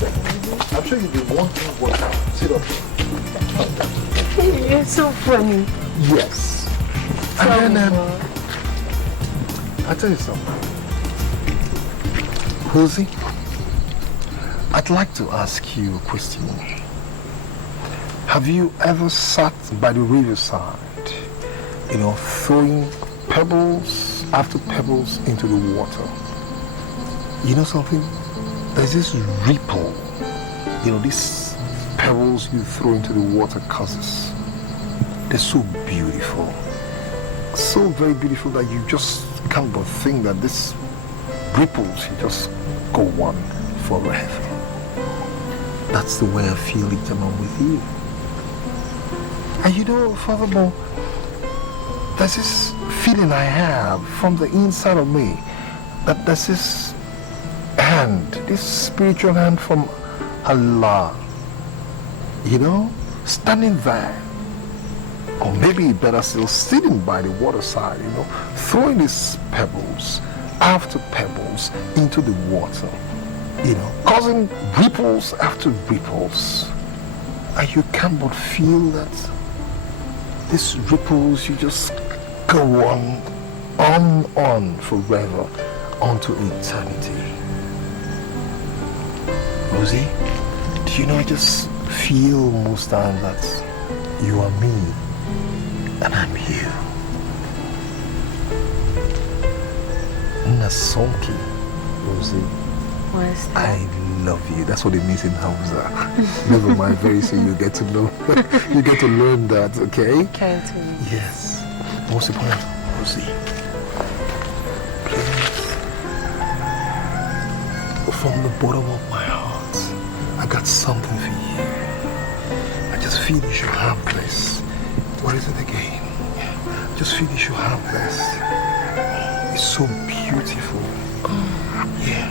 water. I'm sure you've been wanting water. Sit up. You're so funny. Yes. And then, I'll tell you something. Rosie, I'd like to ask you a question. Have you ever sat by the riverside, throwing pebbles after pebbles into the water? You know something? There's this ripple, these pebbles you throw into the water causes. They're so beautiful. So very beautiful that you just can't but think that these ripples, you just go on forever. That's the way I feel each time I'm with you. And furthermore, there's this feeling I have from the inside of me that there's this hand, this spiritual hand from Allah, standing there. Or maybe better still, sitting by the waterside, throwing these pebbles after pebbles into the water, causing ripples after ripples. And you can't but feel that these ripples, you just go on forever, onto eternity. Rosie, do you know, I just feel most times that you are me and I'm you. Nasonki, Rosie. What is that? I love you. That's what it means in Hausa. Never mind, very soon you get to know. You get to learn that, okay? Can't. Yes. Most important, Rosie. Please. From the bottom of my heart, I got something for you. I just feel you should have this. What is it again? I just feel you should have this. It's so beautiful. Yeah.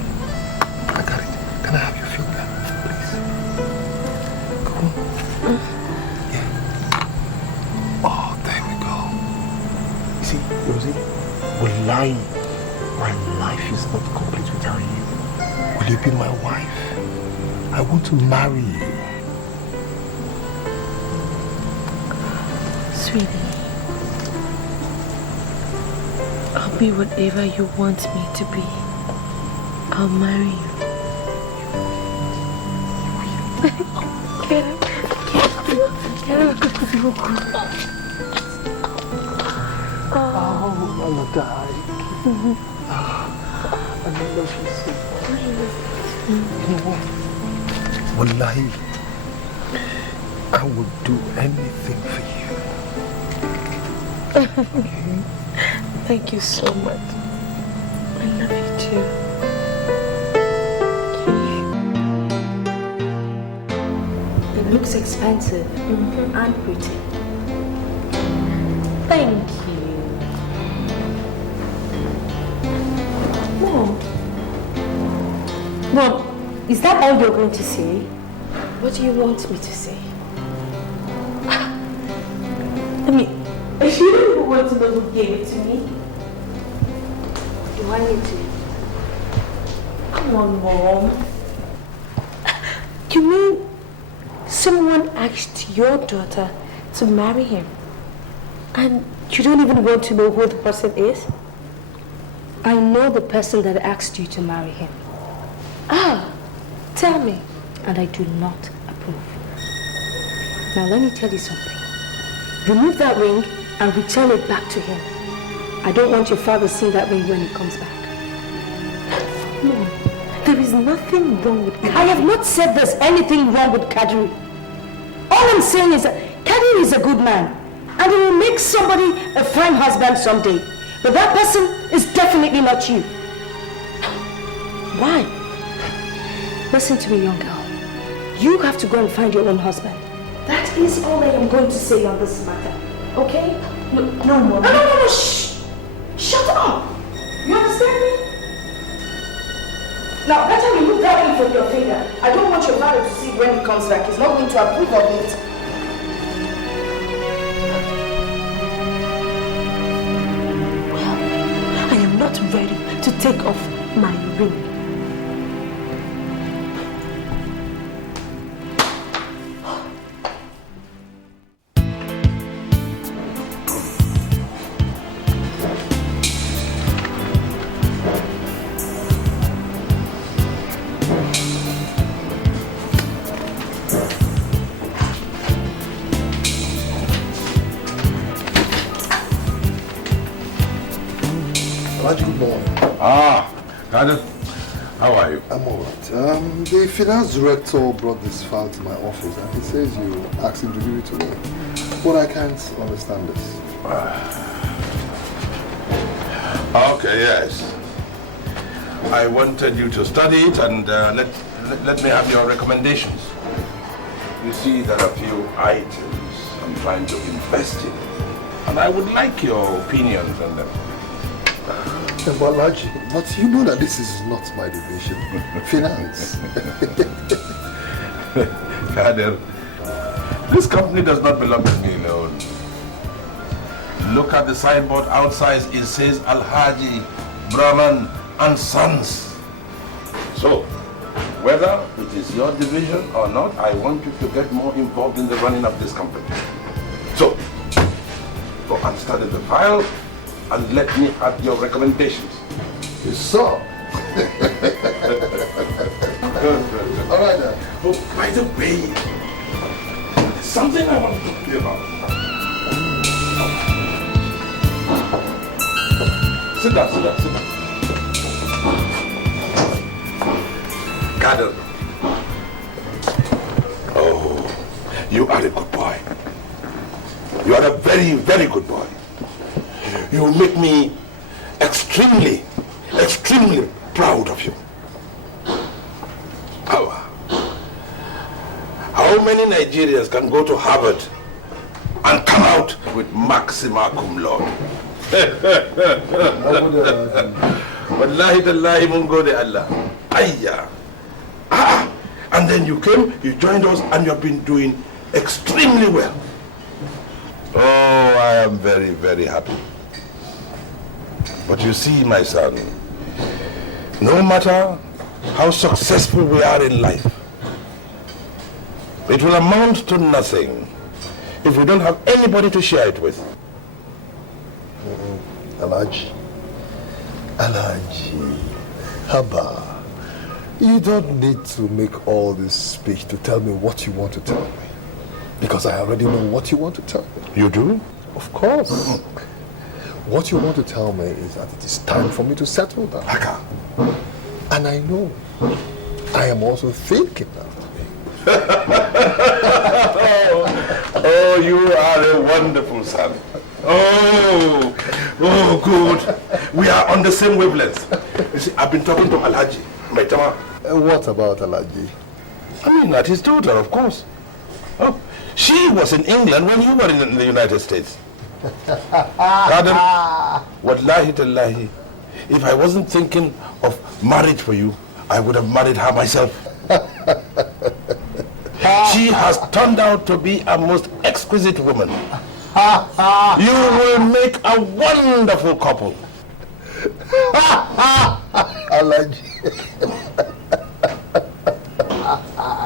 I got it. Can I have your finger, please? Come on. Yeah. Oh, there we go. You see, Rosie, wallahi, my life is not complete without you. Will you be my wife? I want to marry you. Sweetie, I'll be whatever you want me to be. I'll marry you. Get up. Oh, Mama died. I love you so much. You know what? Wallahi, I will do anything for you. Okay? Thank you so much. I love you too. It looks expensive and pretty. Thank you. Mom, is that all you're going to say? What do you want me to say? I mean, if you don't even want to know who gave it to me, Do I need to? come on, Mom. You mean someone asked your daughter to marry him? And you don't even want to know who the person is? I know the person that asked you to marry him. Ah, tell me. And I do not approve. Now let me tell you something. Remove that ring and return it back to him. I don't want your father seeing that ring when he comes back. No, there is nothing wrong with it. I have not said there's anything wrong with Kadri. All I'm saying is that Kadri is a good man and he will make somebody a fine husband someday. But that person is definitely not you. Why? Listen to me, young girl. You have to go and find your own husband. That is all I am going to say on this matter. Okay? No, Mom. No, shh! Shut up! You understand me? Now, better remove that ring from your finger. I don't want your father to see it when he comes back. He's not going to approve of it. Well, I am not ready to take off my ring. Father, how are you? I'm alright. The finance director brought this file to my office and he says you asked him to give it to me. But I can't understand this. Okay, yes. I wanted you to study it and let me have your recommendations. You see, there are a few items I'm trying to invest in. And I would like your opinions on them. But you know that this is not my division. Finance. Kader, this company does not belong to me alone. Look at the signboard outside. It says Alhaji, Brahman and Sons. So, whether it is your division or not, I want you to get more involved in the running of this company. So, go and study the file and let me have your recommendations. You saw. Alright then. Oh, by the way, there's something I want to talk to you about. Sit down, sit down, sit down. Kader. Oh, you are a good boy. You are a very, very good boy. You make me extremely, extremely proud of you. How many Nigerians can go to Harvard and come out with maxima cum laude? Wallahi tallahi mungo de Allah. Ayya. And then you came, you joined us, and you have been doing extremely well. Oh, I am very, very happy. But you see, my son, no matter how successful we are in life, it will amount to nothing if we don't have anybody to share it with. Alhaji, Haba, you don't need to make all this speech to tell me what you want to tell me. Because I already know what you want to tell me. You do? Of course. What you want to tell me is that it is time for me to settle down. Haka. And I know. I am also thinking that. Oh, you are a wonderful son. Oh, good. We are on the same wavelength. You see, I've been talking to Alhaji, my Tama. What about Alhaji? I mean, that his daughter, of course. Oh, she was in England when you were in the United States. Pardon? Wallahi tallahi, if I wasn't thinking of marriage for you, I would have married her myself. She has turned out to be a most exquisite woman. You will make a wonderful couple. Alhaji.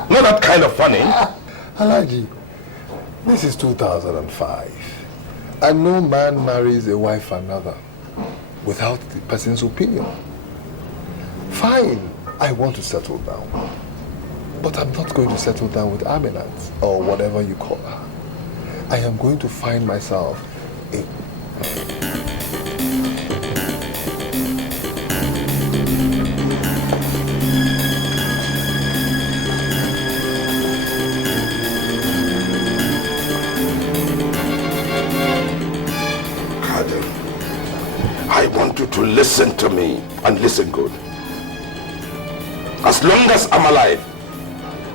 Not that kind of funny. Alhaji, this is 2005. And no man marries a wife another without the person's opinion. Fine, I want to settle down. But I'm not going to settle down with Aminat, or whatever you call her. I am going to find myself a... I want you to listen to me, and listen good. As long as I'm alive,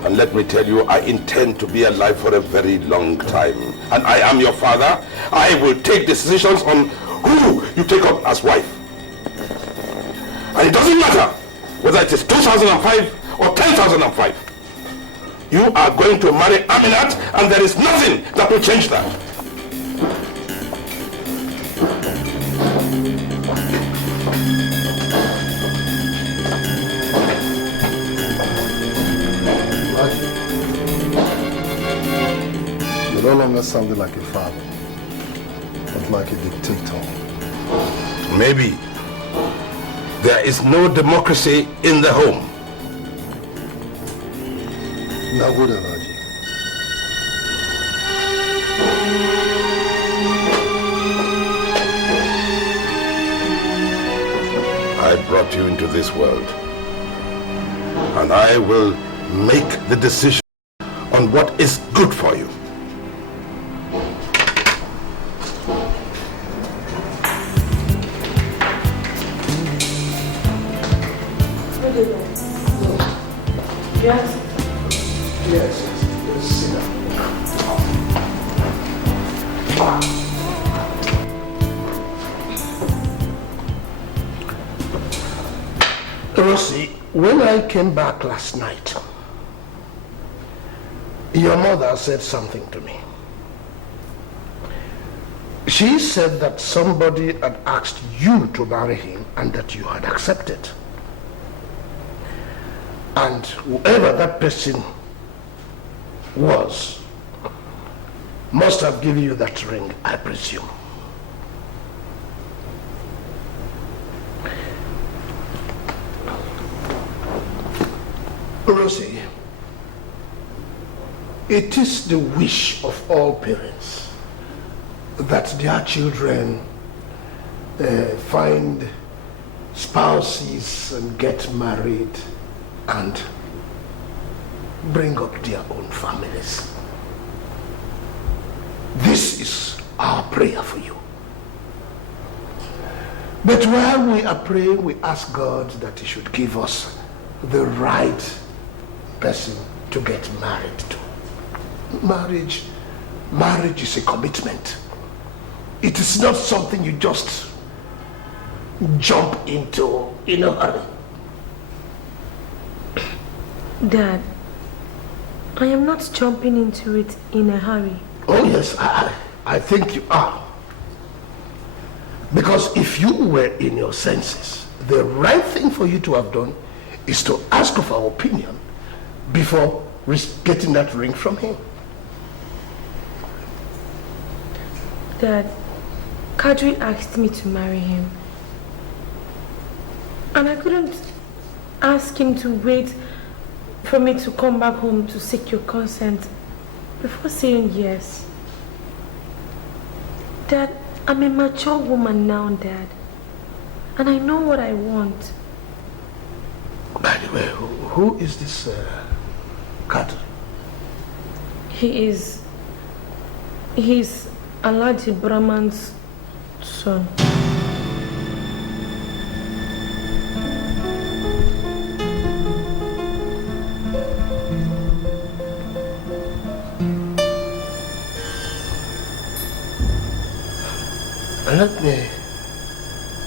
and let me tell you, I intend to be alive for a very long time, and I am your father, I will take decisions on who you take up as wife. And it doesn't matter whether it is 2005 or 10,005. You are going to marry Aminat, and there is nothing that will change that. You're no longer sounding like a father, but like a dictator. Maybe there is no democracy in the home. Now, good, Alhaji. I brought you into this world. And I will make the decision on what is good for you. Yes. Yes. Sit down. Rosie, when I came back last night, your mother said something to me. She said that somebody had asked you to marry him and that you had accepted. And whoever that person was must have given you that ring, I presume. Rosie, it is the wish of all parents that their children find spouses and get married and bring up their own families. This is our prayer for you. But while we are praying, we ask God that He should give us the right person to get married to. Marriage is a commitment. It is not something you just jump into in a hurry. Dad, I am not jumping into it in a hurry. Oh yes, I think you are. Because if you were in your senses, the right thing for you to have done is to ask of our opinion before getting that ring from him. Dad, Kadri asked me to marry him. And I couldn't ask him to wait for me to come back home to seek your consent before saying yes. Dad, I'm a mature woman now, Dad. And I know what I want. By the way, who is this Kadri? He's Alhaji Brahman's son.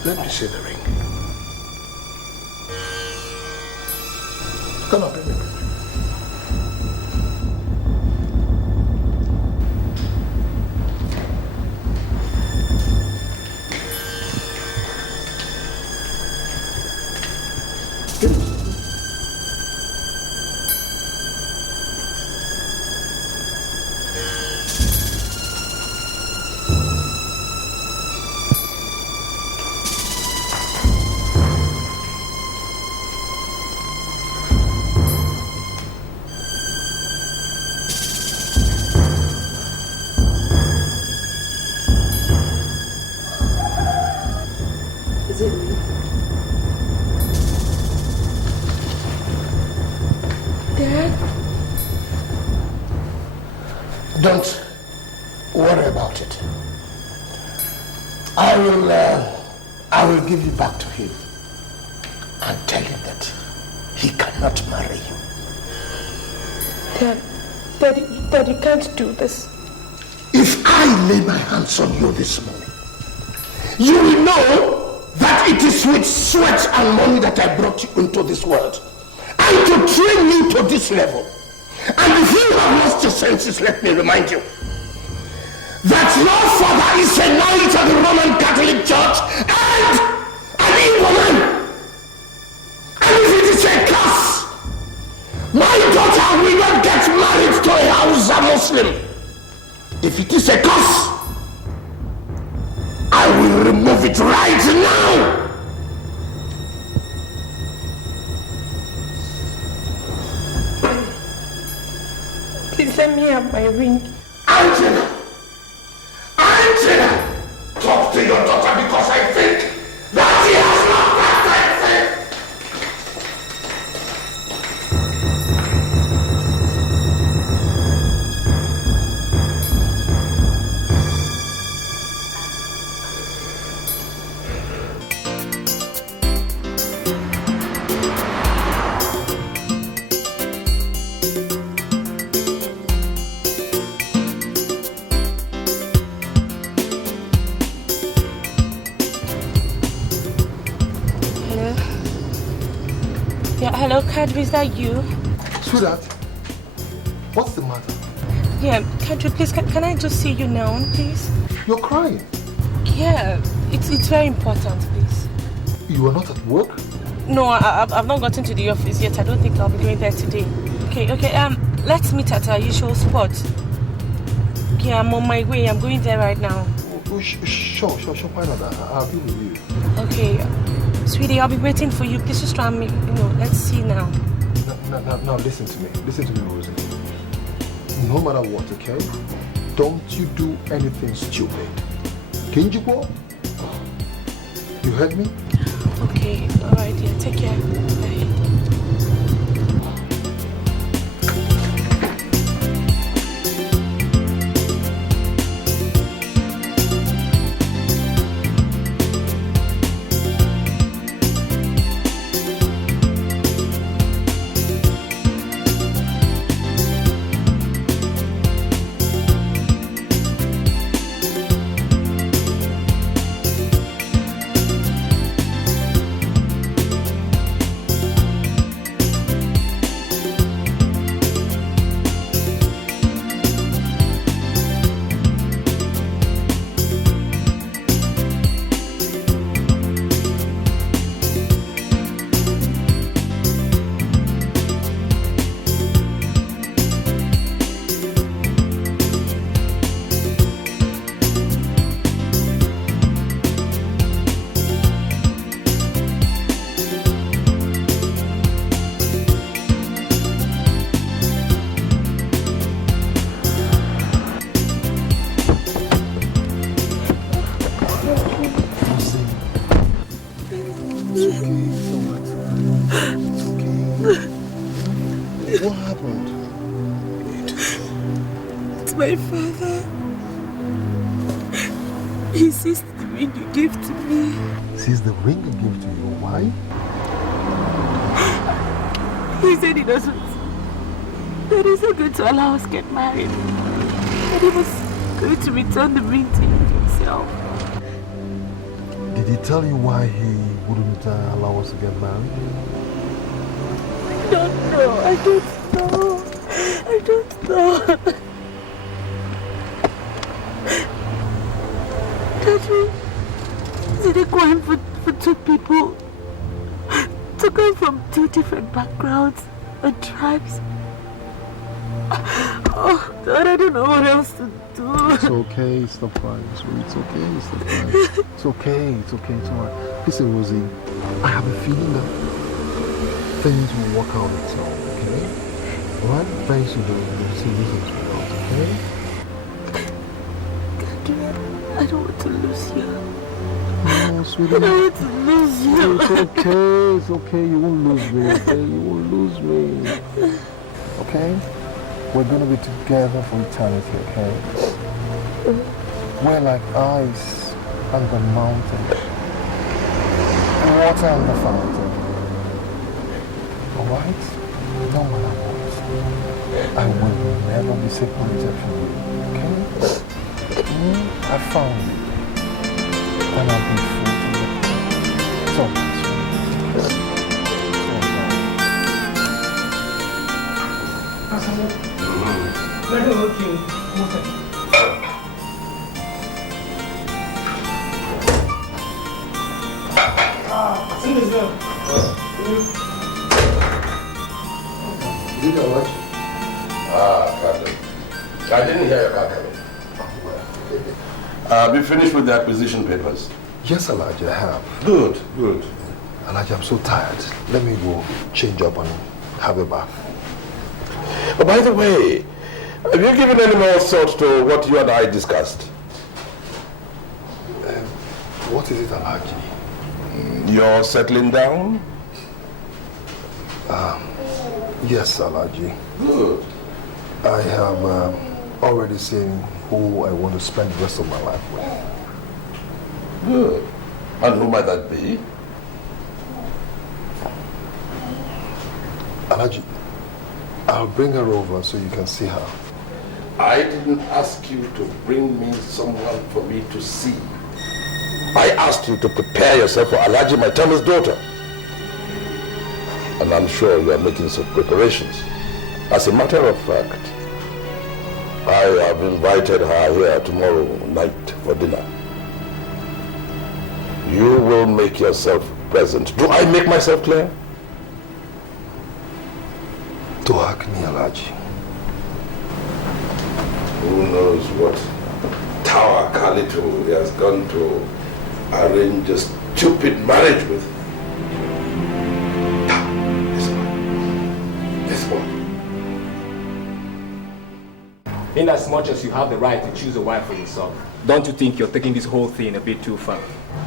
Let me see the ring. Come on, bring it. Don't worry about it. I will give you back to him and tell him that he cannot marry you. Dad, you can't do this. If I lay my hands on you this morning, you will know that it is with sweat and money that I brought you into this world. And to train you to this level. And if you have lost your senses, let me remind you that your father is a knight of the Roman Catholic Church and an evil man. And if it is a curse, my daughter will not get married to a Hausa Muslim. If it is a curse, I will remove it right now. Please let me have my ring. Angela! Talk to your daughter because I think that he has not that thing. Kadri, is that you? Sweetheart, what's the matter? Yeah, Kadri, please, can I just see you now, please? You're crying. Yeah, it's very important, please. You are not at work? No, I've not gotten to the office yet. I don't think I'll be going there today. Okay, let's meet at our usual spot. Okay, I'm on my way. I'm going there right now. Oh, sure. Why not? I'll be with you. Okay, sweetie, I'll be waiting for you. Please just try and let's see now. Now, listen to me. Listen to me, Rosie. No matter what, okay? Don't you do anything stupid. Can you go? You heard me? Okay, alright, yeah, take care. Bye. My father. He sees the ring you gave to me. Sees the ring I gave to you? Why? He said he doesn't. That he's not going to allow us to get married. And he was going to return the ring to you himself. Did he tell you why he wouldn't allow us to get married? I don't know. Daddy, is it a crime for two people to come from two different backgrounds and tribes? Oh, God, I don't know what else to do. It's okay, stop crying, sweetie. It's okay, stop crying. It's okay, it's alright. Listen, Rosie, I have a feeling that things will work out itself, okay? Alright? Very soon you'll see reasons for that, okay? I don't want to lose you. No, sweetie. I don't want to lose you. It's okay. You won't lose me, okay? You won't lose me. Okay? We're gonna be together for eternity, okay? We're like ice on the mountain, water on the fountain. Alright? No matter what, I will never be separated from you, okay? I found you, and I'll be free to look so much. Captain. I didn't hear your car coming. Have you finished with the acquisition papers? Yes, Elijah, I have. Good. Elijah, I'm so tired. Let me go change up and have a bath. Oh, by the way, have you given any more thought to what you and I discussed? What is it, Elijah? You're settling down? Yes, Elijah. Good. I have already seen who I want to spend the rest of my life with. Good. And who might that be? Elijah, I'll bring her over so you can see her. I didn't ask you to bring me someone for me to see. I asked you to prepare yourself for Alhaji Maitama's daughter. And I'm sure you are making some preparations. As a matter of fact, I have invited her here tomorrow night for dinner. You will make yourself present. Do I make myself clear? To Hakni Alhaji. Who knows what Tower Kalito he has gone to arrange a stupid marriage with. This one. Inasmuch as you have the right to choose a wife for yourself, don't you think you're taking this whole thing a bit too far?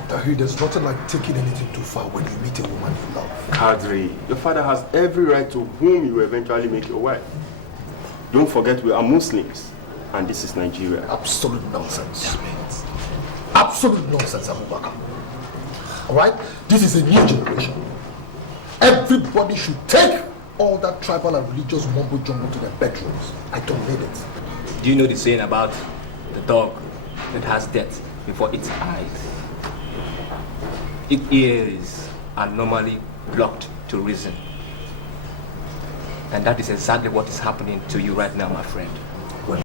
Tahi, there's nothing like taking anything too far when you meet a woman you love. Kadri, your father has every right to whom you eventually make your wife. Don't forget we are Muslims, and this is Nigeria. Absolute nonsense. Absolute nonsense, Abubakar. Alright? This is a new generation. Everybody should take all that tribal and religious mumbo jumbo to their bedrooms. I don't need it. Do you know the saying about the dog that has death before its eyes? Its ears are normally blocked to reason. And that is exactly what is happening to you right now, my friend. Well,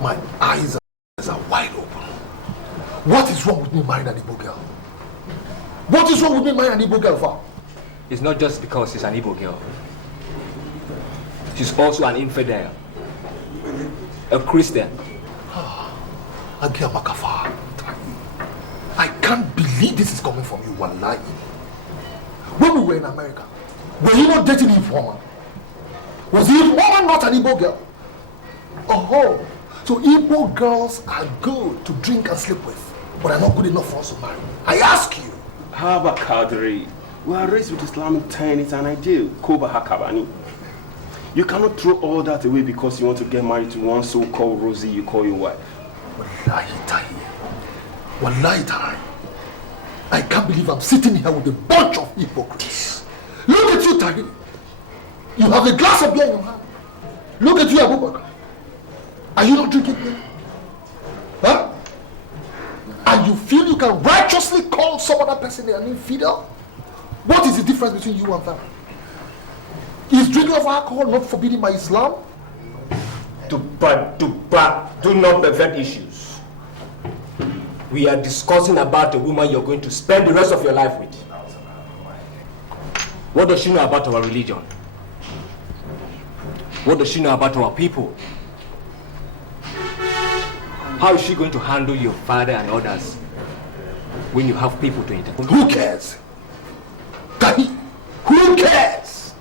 my eyes are wide open. What is wrong with me marrying an Igbo girl? What is wrong with me marrying an Igbo girl for? It's not just because she's an Igbo girl. She's also an infidel, a Christian. Agiamakafa. I can't believe this is coming from you, wallahi. When we were in America, were you not dating Informer? Was the Informer not an Igbo girl? Oh, so Igbo girls are good to drink and sleep with, but are not good enough for us to marry. I ask you. Haba Kadri, we are raised with Islamic tenets and ideal, Koba Hakabani. You cannot throw all that away because you want to get married to one so-called Rosie you call your wife. Wallahi Tahi. Wallahi Tahi. I can't believe I'm sitting here with a bunch of hypocrites. Look at you, Tahi. You have a glass of beer in your hand. Look at you, Abubakar. Are you not drinking beer? Huh? And you feel you can righteously call some other person an infidel? What is the difference between you and them? Is drinking of alcohol not forbidden by Islam? Do not pervert issues. We are discussing about a woman you're going to spend the rest of your life with. What does she know about our religion? What does she know about our people? How is she going to handle your father and others when you have people to entertain? Who cares? Daddy, who cares?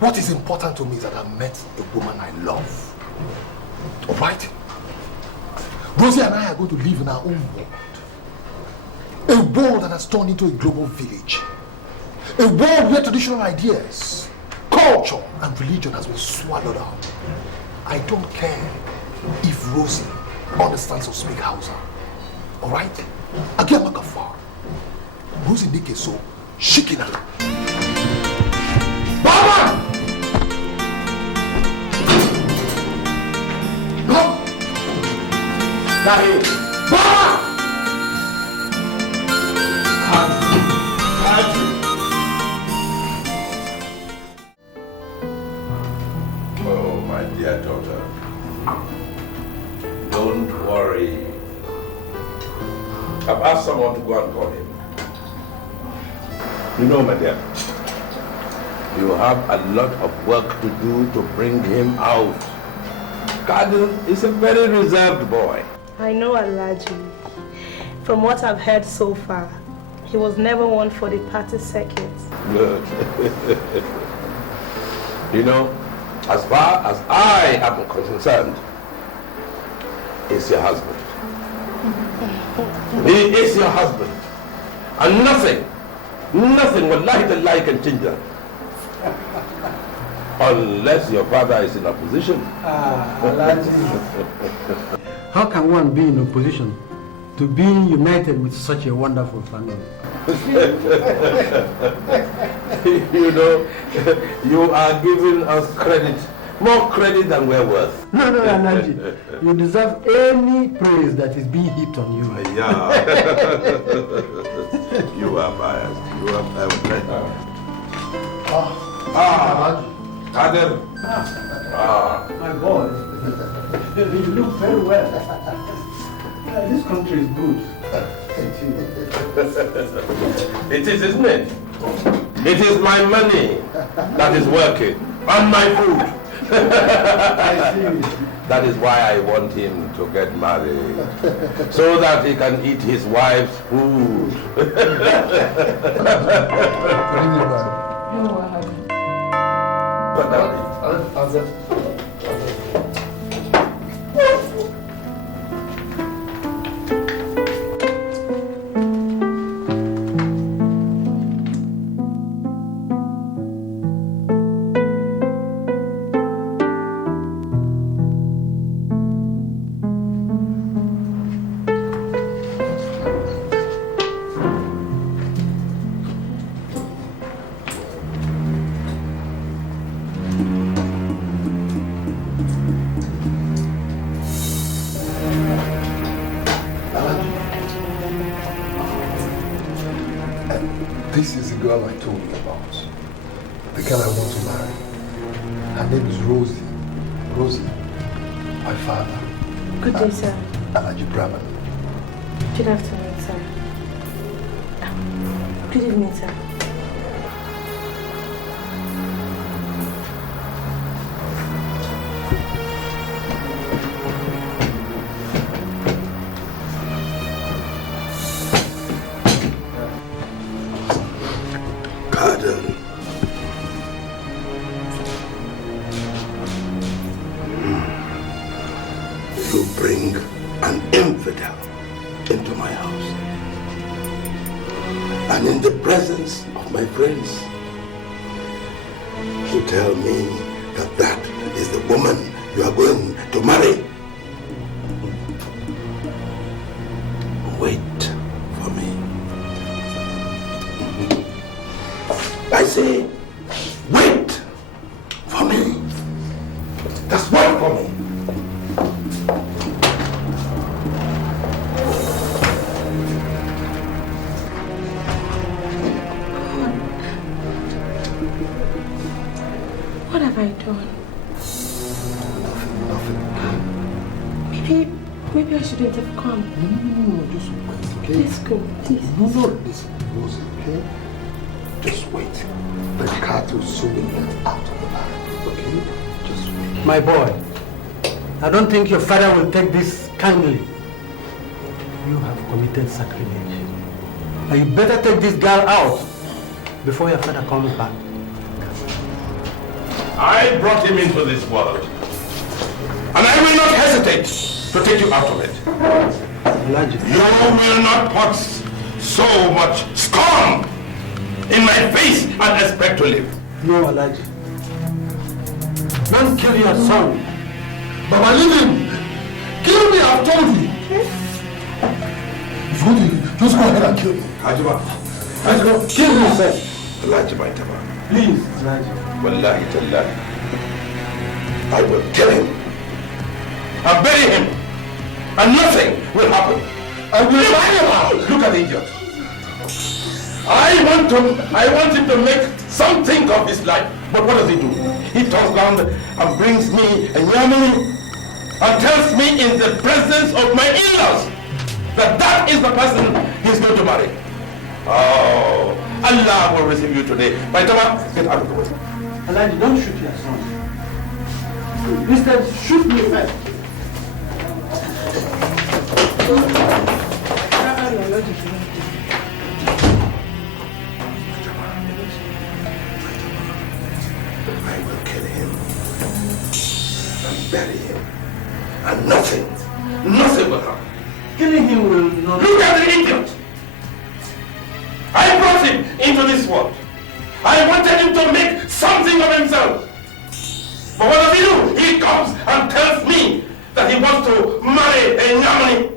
What is important to me is that I met a woman I love. Alright? Rosie and I are going to live in our own world. A world that has turned into a global village. A world where traditional ideas, culture, and religion has been swallowed up. I don't care if Rosie understands or speak Hausa. Alright? Again, Makafar. Rosie Nike so Shikina. Baba! No! Dahi! Baba! Oh, my dear daughter. Don't worry. I've asked someone to go and call him. You know, my dear, you have a lot of work to do to bring him out. Kadun is a very reserved boy. I know Alhaji. From what I've heard so far, he was never one for the party circuit. Good. You know, as far as I am concerned, he's your husband. He is your husband. And nothing wallahi tallahi can change that. Unless your father is in opposition. How can one be in opposition to being united with such a wonderful family? You know, you are giving us credit, more credit than we're worth. No, Alhaji. You deserve any praise that is being heaped on you. Yeah. You are biased. Kader. My boy, you look very well. This country is good. It is, isn't it? It is my money that is working, and my food. I see. That is why I want him to get married, so that he can eat his wife's food. This is the girl I told you about. The girl I want to marry. Her name is Rosie. Rosie, my father. Good day, sir. Alaji Brahman. Good afternoon, sir. Good evening, sir. You bring an infidel into my house. And in the presence of my friends, you tell me that that is the woman you are going to marry. Wait for me. I say, wait for me. That's wait for me. What have I done? Nothing. Maybe I shouldn't have come. No, just wait, okay? Let's go, please. No, listen, Rosie, okay? Just wait. The cat will soon be let out of the bag, okay? Just wait. My boy, I don't think your father will take this kindly. You have committed sacrilege. Now you better take this girl out before your father comes back. I brought him into this world, and I will not hesitate to take you out of it. You will not put so much scorn in my face and expect to live. No, Alaji. Don't kill your son. Baba, leave him! Kill me, I've told you! If you want to, just go ahead and kill me. Hajiba, Kill yourself. Alaji Baitaba. Please, Alaji. Wallahi tallahi. I will kill him. I'll bury him. And nothing will happen. I will bury him. Look at the idiot. I want him to make something of his life. But what does he do? He turns around and brings me a yamini and tells me in the presence of my in-laws that that is the person he's going to marry. Oh, Allah will receive you today. Baitama, get out of the way. Alaji, don't shoot your son. Instead, shoot me first. I will kill him and bury him, and nothing will happen. Killing him will not... Look at the idiot! I brought him into this world. I wanted him to make something of himself. But what does he do? He comes and tells me that he wants to marry a Nyamani.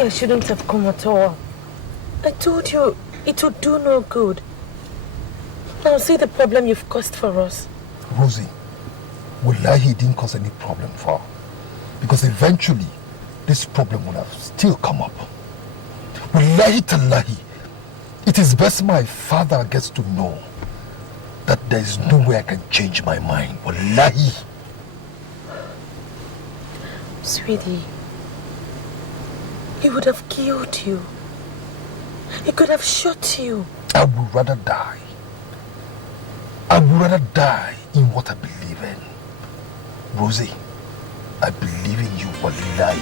Maybe I shouldn't have come at all. I told you it would do no good. Now see the problem you've caused for us. Rosie, wallahi didn't cause any problem for her. Because eventually, this problem would have still come up. Wallahi tallahi, it is best my father gets to know that there is no way I can change my mind. Wallahi. Sweetie, he would have killed you. He could have shot you. I would rather die. I would rather die in what I believe in. Rosie, I believe in you, wallahi.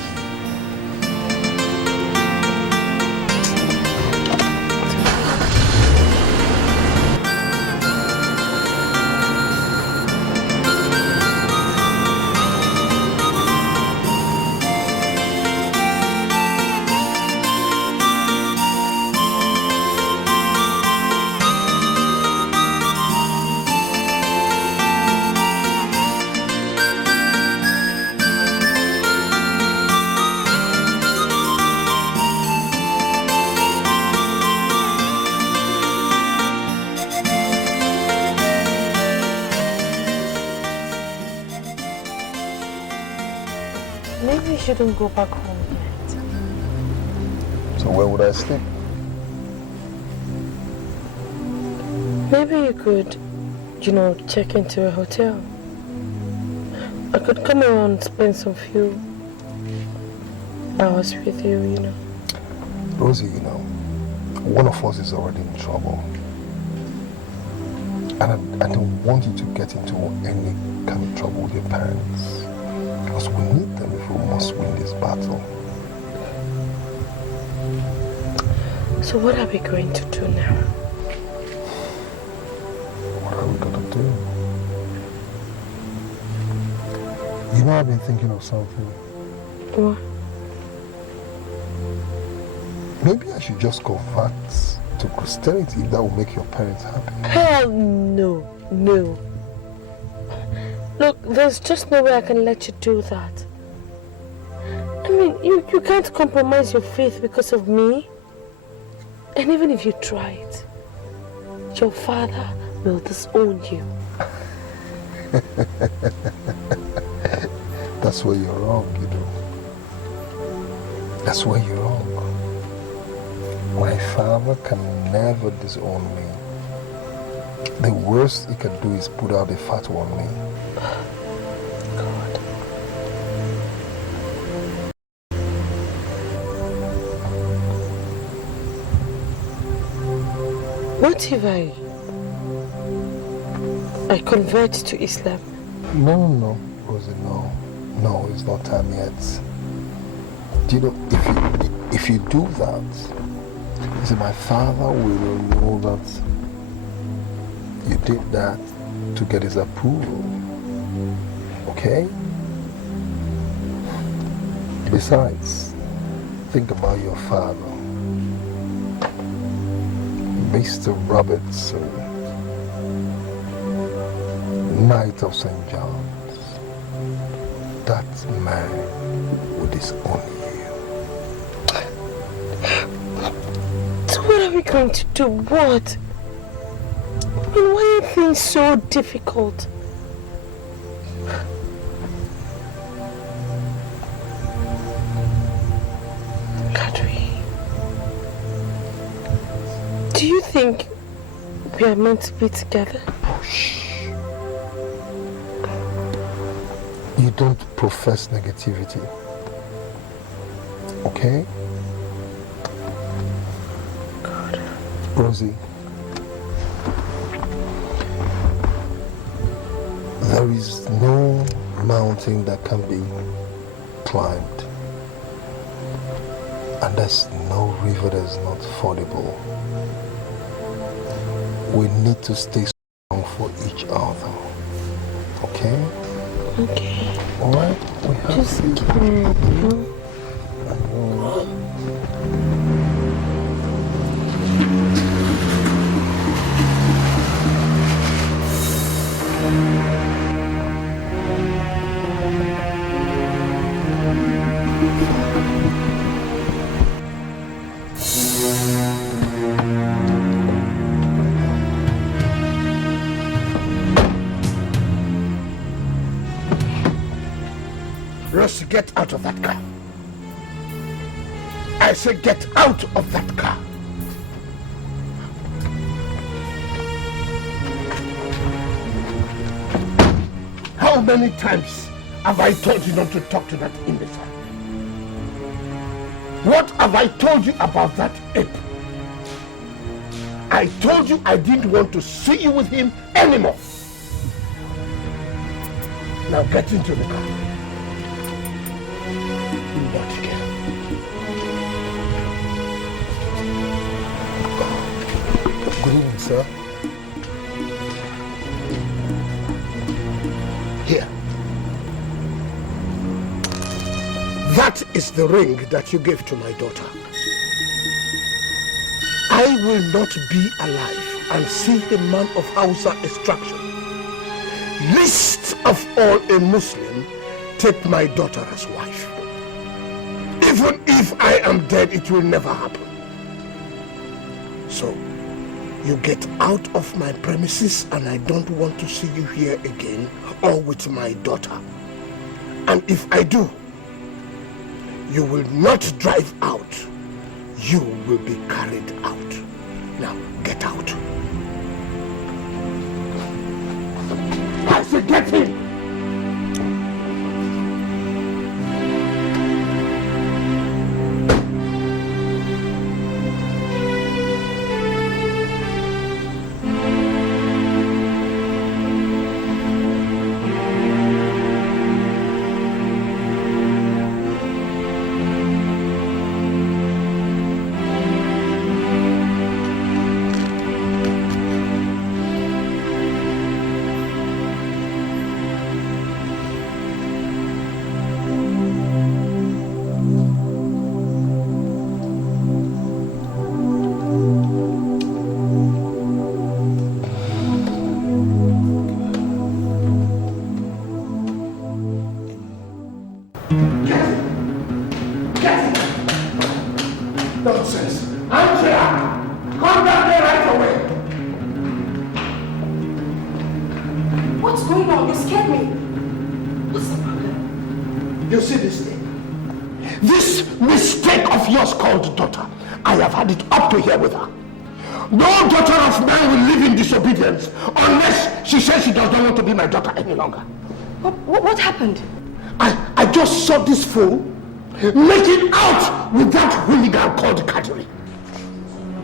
Maybe you shouldn't go back home yet. So where would I sleep? Maybe you could, check into a hotel. I could come around and spend some few hours with you, Rosie, one of us is already in trouble. And I don't want you to get into any kind of trouble with your parents. Because we need them if we must win this battle. So what are we going to do now? What are we going to do? I've been thinking of something. What? Maybe I should just convert to Christianity if that will make your parents happy. Hell no. Look, there's just no way I can let you do that. I mean, you can't compromise your faith because of me. And even if you try it, your father will disown you. That's where you're wrong, That's where you're wrong. My father can never disown me. The worst he can do is put out a fatwa on me. God. What if I convert to Islam? No, Rosie, no. No, it's not time yet. If you do that, my father will know that you did that to get his approval. Okay? Besides, think about your father. Mr. Robertson, Knight of St. John's. That man would disown you. So what are we going to do? What? I mean, why are things so difficult? Kadri, do you think we are meant to be together? Oh, shh. You don't profess negativity. Okay? God. Rosie, there is no mountain that can be climbed, and there's no river that is not fordable. We need to stay strong for each other. Okay? Okay. Alright? We have Just to. give me a pill. I know. Rosie, get out of that car. I say get out of that car. How many times have I told you not to talk to that imbecile? What have I told you about that ape? I told you I didn't want to see you with him anymore. Now get into the car. Not again. Good evening, sir. Here. That is the ring that you gave to my daughter. I will not be alive and see a man of Hausa extraction, least of all a Muslim, take my daughter as wife. Even if I am dead, it will never happen. So, you get out of my premises and I don't want to see you here again or with my daughter. And if I do, you will not drive out. You will be carried out. Now, get out. I said get in! Unless she says she does not want to be my daughter any longer. What happened? I just saw this fool making out with that hooligan called Kadri.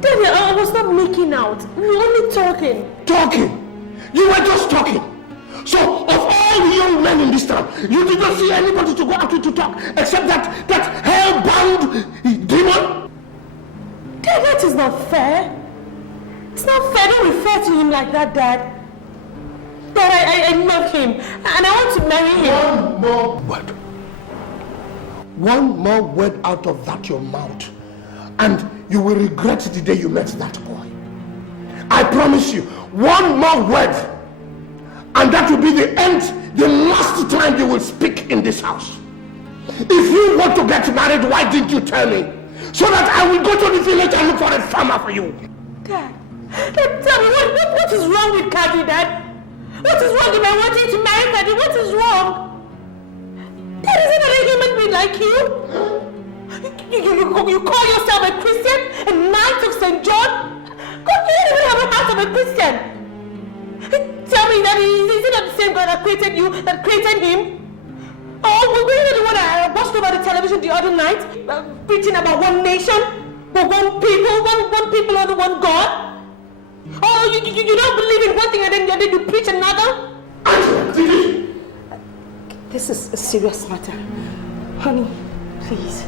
Daddy, I was not making out. We were only talking. Talking? You were just talking. So, of all the young men in this town, you did not see anybody to go out to talk except that hell-bound demon? Dad, that is not fair. It's not fair. Don't refer to him like that, Dad. Dad, I love him. And I want to marry him. One more word. One more word out of that your mouth. And you will regret the day you met that boy. I promise you. One more word. And that will be the end, the last time you will speak in this house. If you want to get married, why didn't you tell me? So that I will go to the village and look for a farmer for you. Dad, tell me, what is wrong with Kadri, Dad? What is wrong if I want you to marry Kadri? What is wrong? Dad, isn't that a human being like you? You call yourself a Christian, a knight of St. John? God, you don't even have a heart of a Christian. Tell me that is it not the same God that created you, that created him? Oh, were you the one that I watched over the television the other night, preaching about one nation, one people under one God? Oh, you don't believe in one thing and then you preach another? This is a serious matter. Honey, please.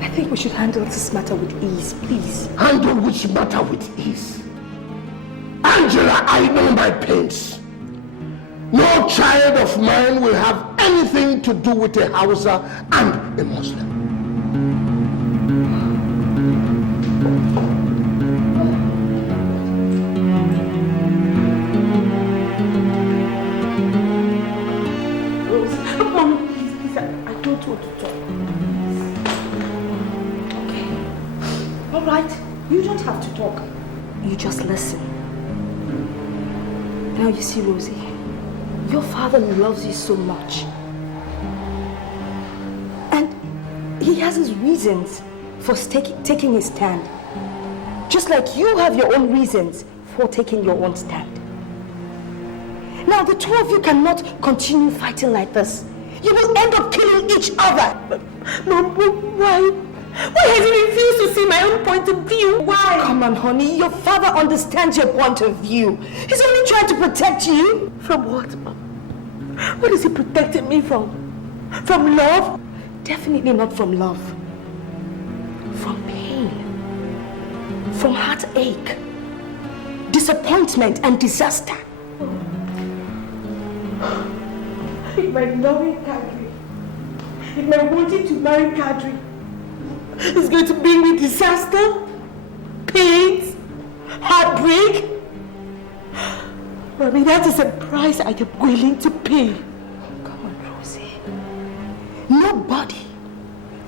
I think we should handle this matter with ease, please. Handle which matter with ease? Angela, I know my pains. No child of mine will have anything to do with a Hausa and a Muslim. Mom, please, I don't want to talk. Okay. All right. You don't have to talk. You just listen. Now you see, Rosie, your father loves you so much. He has his reasons for taking his stand. Just like you have your own reasons for taking your own stand. Now, the two of you cannot continue fighting like this. You will end up killing each other. Mom, why? Why has he refused to see my own point of view? Why? Come on, honey. Your father understands your point of view. He's only trying to protect you. From what, Mom? What is he protecting me from? From love? Definitely not from love. From pain. From heartache. Disappointment and disaster. If my loving Kadri, if my wanting to marry Kadri is going to bring me disaster, pains, heartbreak, Mommy, that is a price I am willing to pay. Come on, Rosie.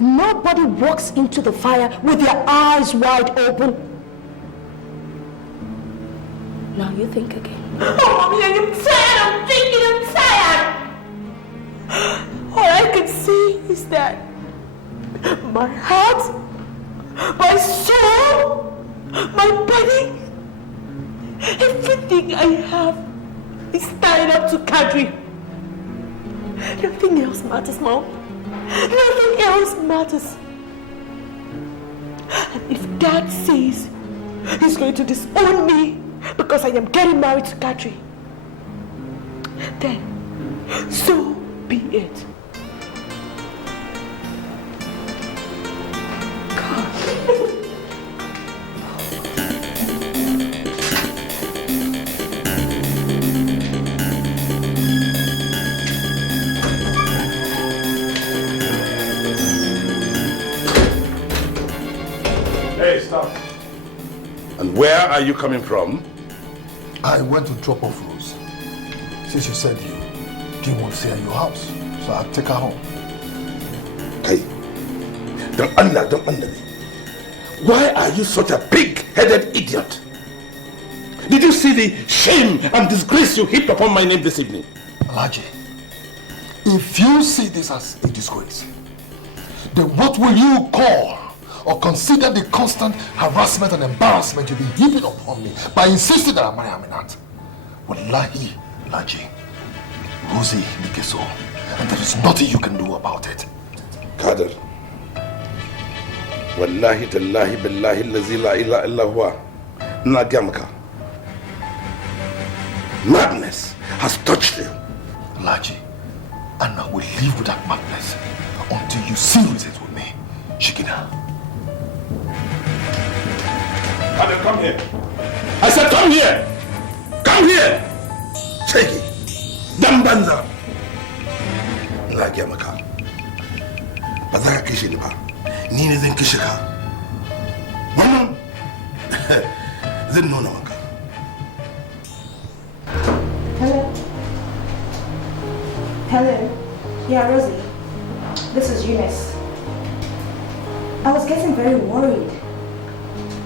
Nobody walks into the fire with their eyes wide open. Now you think again. Oh, Mommy, I am tired. I'm thinking, I'm tired. All I can see is that my heart, my soul, my body, everything I have is tied up to Kadri. Nothing else matters, Mom. Nothing else matters. And if Dad says he's going to disown me because I am getting married to Kadri, then so be it. Hey, stop. And where are you coming from? I went to drop off Rose. Since you said you didn't want to stay at your house, so I'll take her home. Hey, don't under me. Why are you such a big-headed idiot? Did you see the shame and disgrace you heaped upon my name this evening? Alhaji, if you see this as a disgrace, then what will you call or consider the constant harassment and embarrassment you've been heaping upon me by insisting that I marry Aminat? Wallahi, Alhaji, Rosie Nikeso, and there is nothing you can do about it. Kader, Wallahi tallahi billahi allazi la ilaha illa huwa, Nagamka. Madness has touched you. Alhaji, and I will live with that madness until you seal it with me. Shikina. Kader, come here. I said come here. Come here. Take it. Dambanza. Nagamka. Ba za ka kashe ni ba. Ni ne zan kashe ka. Wannan zan nuna maka. Hello? Hello? Yeah, Rosie. This is Eunice. I was getting very worried.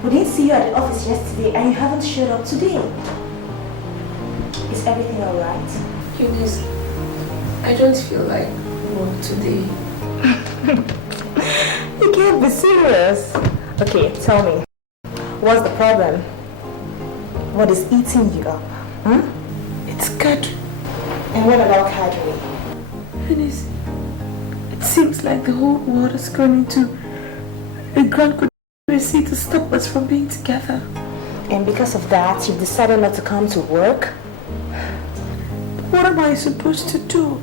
We didn't see you at the office yesterday and you haven't showed up today. Is everything alright? Eunice, I don't feel like work today. You can't be serious. Okay, tell me. What's the problem? What is eating you up? It's Kadri. And what about Kadri? It seems like the whole world has gone into a grand conspiracy to stop us from being together. And because of that, you've decided not to come to work? What am I supposed to do?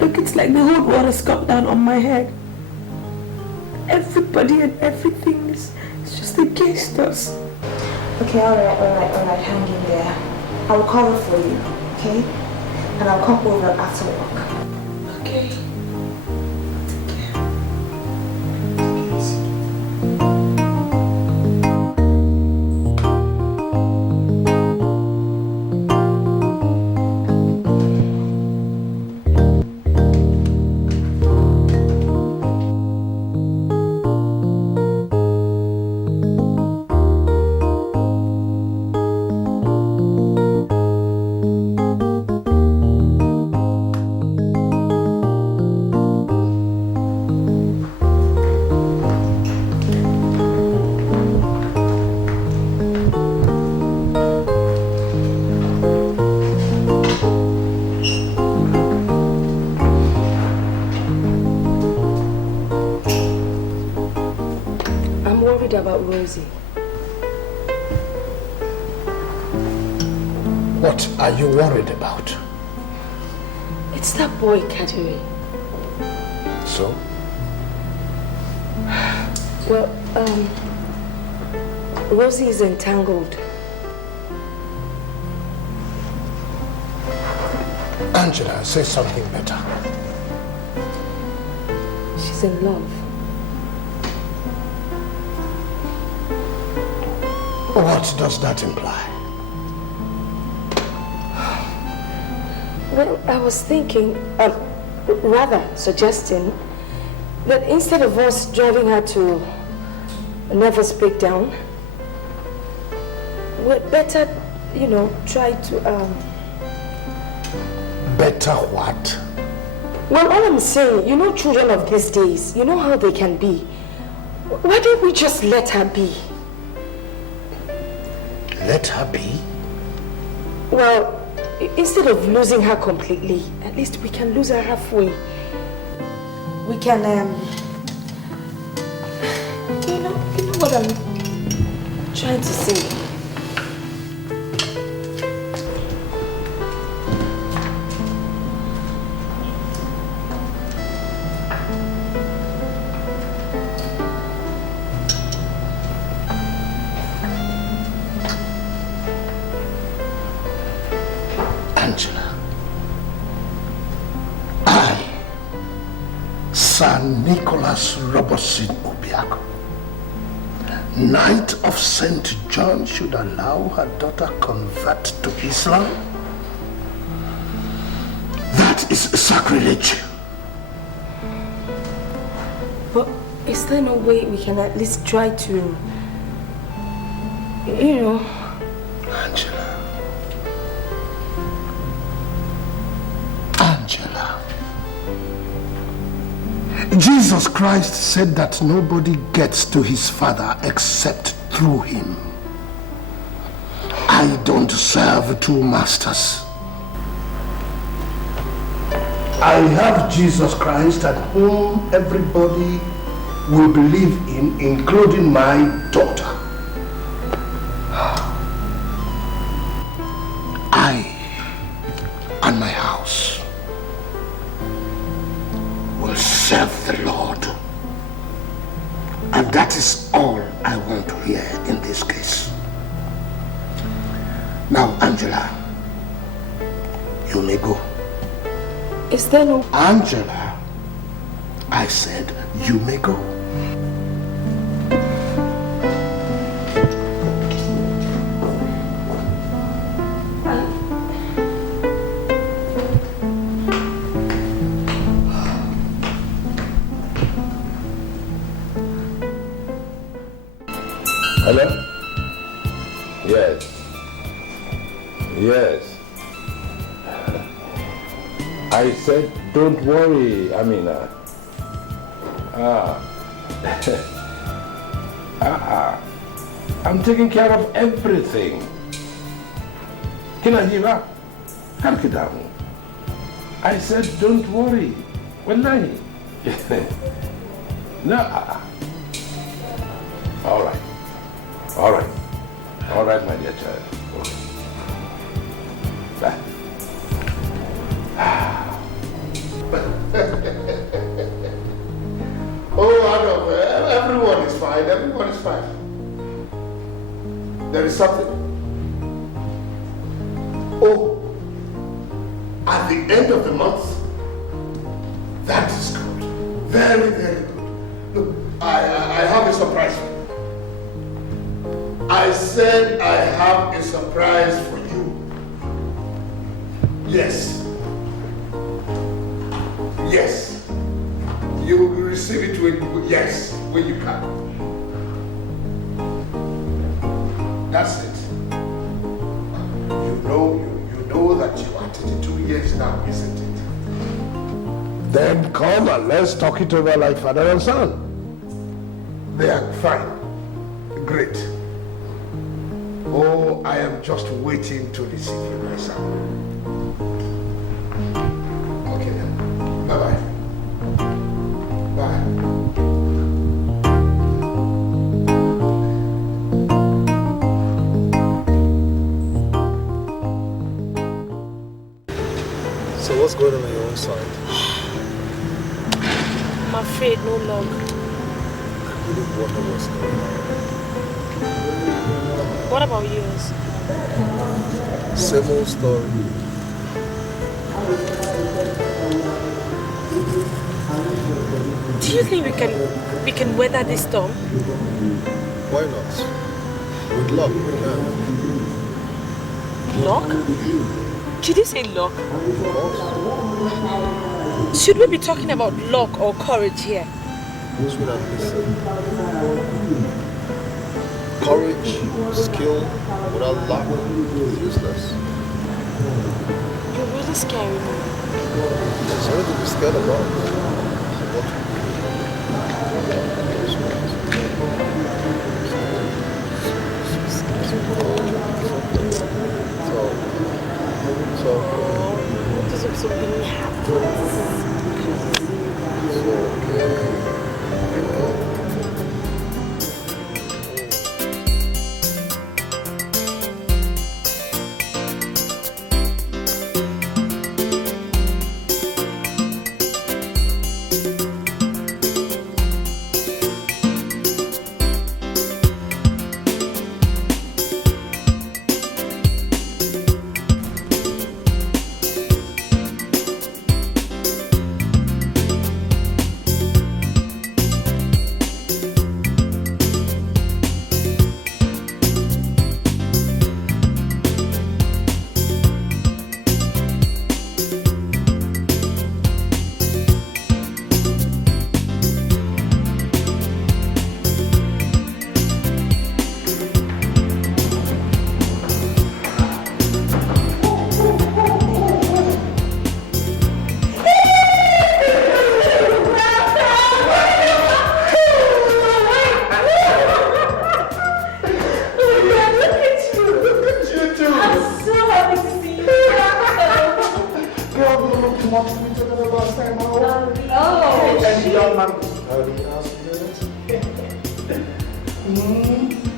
Look, it's like the whole world has come down on my head. Everybody and everything is just against us. Okay, alright, hang in there. I'll cover for you, okay? And I'll come over after work. Okay. worried about Rosie. What are you worried about? It's that boy, Kadiri. So? Well, Rosie is entangled. Angela, say something better. She's in love. What does that imply? Well, I was thinking, rather suggesting, that instead of us driving her to a nervous breakdown, we'd better, try to, Better what? Well, all I'm saying, children of these days, you know how they can be. Why don't we just let her be? Let her be? Well, instead of losing her completely, at least we can lose her halfway. We can, you know what I'm trying to say. Nicholas Robertson Obiago, Knight of St. John, should allow her daughter convert to Islam? That is sacrilege. But is there no way we can at least try to, Angela. Jesus Christ said that nobody gets to his Father except through him. I don't serve two masters. I have Jesus Christ at whom everybody will believe in, including my daughter. I and my house will serve the Lord. And that is all I want to hear in this case. Now, Angela, you may go. Is there no... Angela, I said you may go. Hello? Yes. Yes. I said, don't worry, Amina. I'm taking care of everything. Kinajiba, Karkidamu. I said, don't worry. Wallahi. No. All right. All right. All right, my dear child. Bye. Oh, I know. Everyone is fine. Everyone is fine. There is something. Oh, at the end of the month. That is good. Very, very good. Look, I have a surprise for you. I said I have a surprise for you. Yes. Yes. You will receive it when you come. That's it. You know that you are 32 years now, isn't it? Then come and let's talk it over like father and son. They are fine. Great. Oh, I am just waiting to receive you, my son. Okay then. Bye-bye. Bye. I'm afraid no lock. The water was going. What about yours? Same old story. Do you think we can weather this storm? Why not? With luck, we can. Luck? Did you say luck? Of course. Should we be talking about luck or courage here? Sweetheart, listen. Courage, skill, without luck is useless. You're really scary, man. There's nothing to be scared about. What does something happen?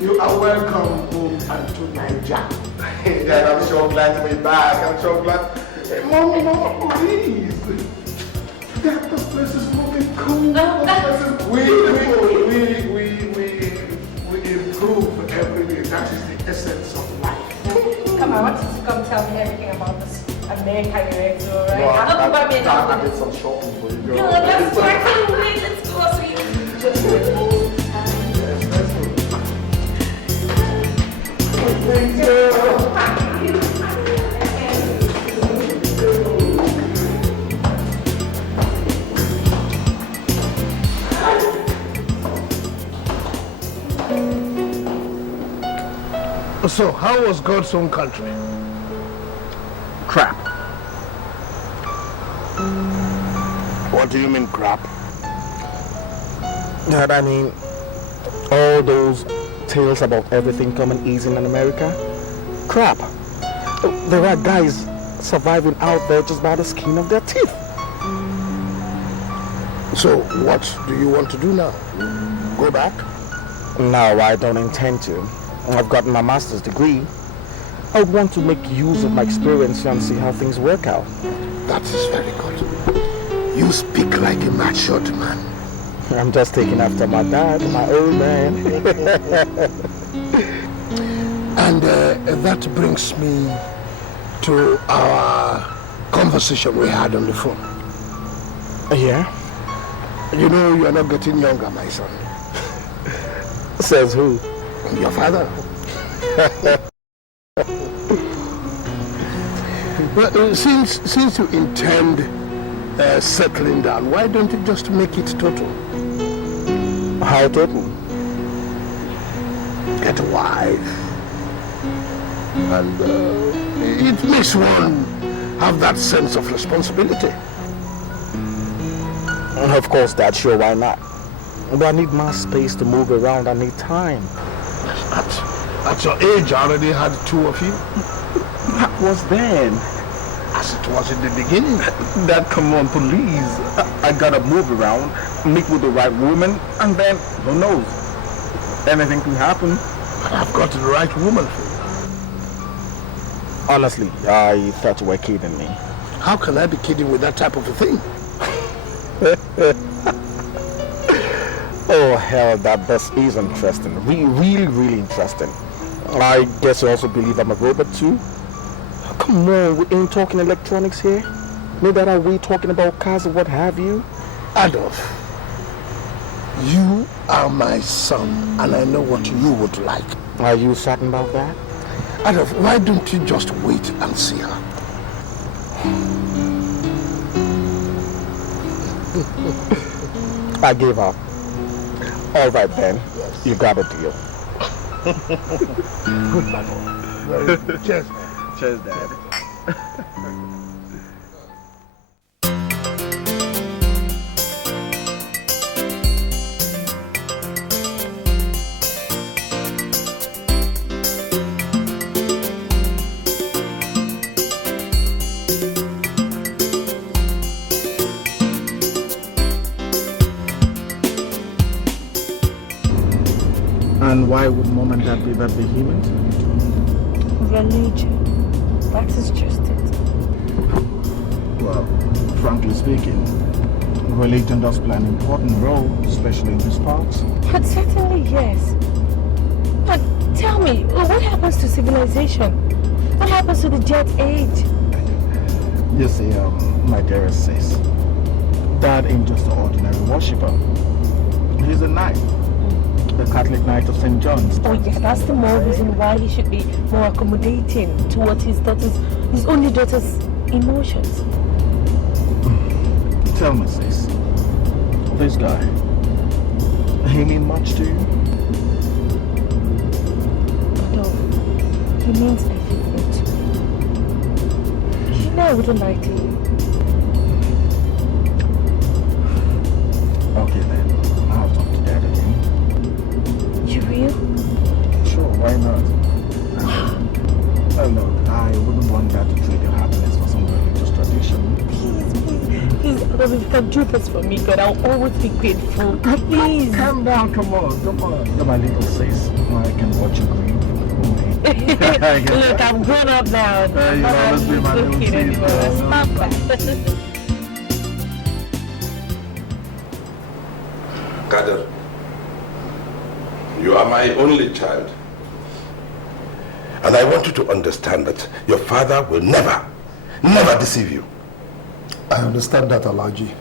You are welcome home and to Nigeria. And I'm so glad to be back. I'm so glad. Hey, Mom, please. The place is looking cool. The place is we improve every day. That is the essence of life. Come on, I want you to come tell me everything about this America you're into, right? No, I did some shopping for you, girl. Yo, let's go. I can't wait. Let's go so you can just Yes, let's go. Thank you. So, how was God's own country? Crap. What do you mean, crap? Dad, I mean, all those tales about everything coming easy in America? Crap. There are guys surviving out there just by the skin of their teeth. So, what do you want to do now? Go back? No, I don't intend to. I've gotten my master's degree. I want to make use of my experience and see how things work out. That is very good. You speak like a matured man. I'm just taking after my dad, my old man. And that brings me to our conversation we had on the phone. Yeah? You know you're not getting younger, my son. Says who? Your father. Well, since you intend settling down, why don't you just make it total? How total? Get a wife. And it makes one have that sense of responsibility. Of course, Dad, sure, why not? But I need more space to move around. I need time. At your age, I already had two of you. That was then. As it was in the beginning. Dad, come on, please. I gotta move around, meet with the right woman, and then, who knows? Anything can happen. But I've got the right woman for you. Honestly, I thought you were kidding me. How can I be kidding with that type of a thing? Oh hell, this is interesting. Really interesting. I guess you also believe I'm a robot too? Come on, we ain't talking electronics here. Neither are we talking about cars or what have you. Adolf, you are my son, and I know what you would like. Are you certain about that? Adolf, why don't you just wait and see her? I gave up. All right then, you got a deal. Good man. Cheers, man. Cheers, Dad. And why would Mom and Dad be that vehement? Religion. That is just it. Well, frankly speaking, religion does play an important role, especially in these parts. But certainly yes. But tell me, what happens to civilization? What happens to the Jet Age? You see, my dearest sis, Dad ain't just an ordinary worshipper. He's a knight. The Catholic Knight of St. John's. Oh yeah, that's the more reason why he should be more accommodating towards his only daughter's emotions. Tell me, sis, this guy, he mean much to you? No, he means everything to me. You know I wouldn't lie to you. Okay then, I'll talk to Dad again. You will? Sure, why not? Look, I wouldn't want Dad to trade your happiness for some religious tradition. Please, Lord, if you can do this for me, God, I'll always be grateful. Please. Calm down, come on. You're my little sis. I can watch you grieve. Look, I'm grown up now. You'll always be my little sis. Stop that. Kader, you are my only child. And I want you to understand that your father will never deceive you. I understand that, Alhaji.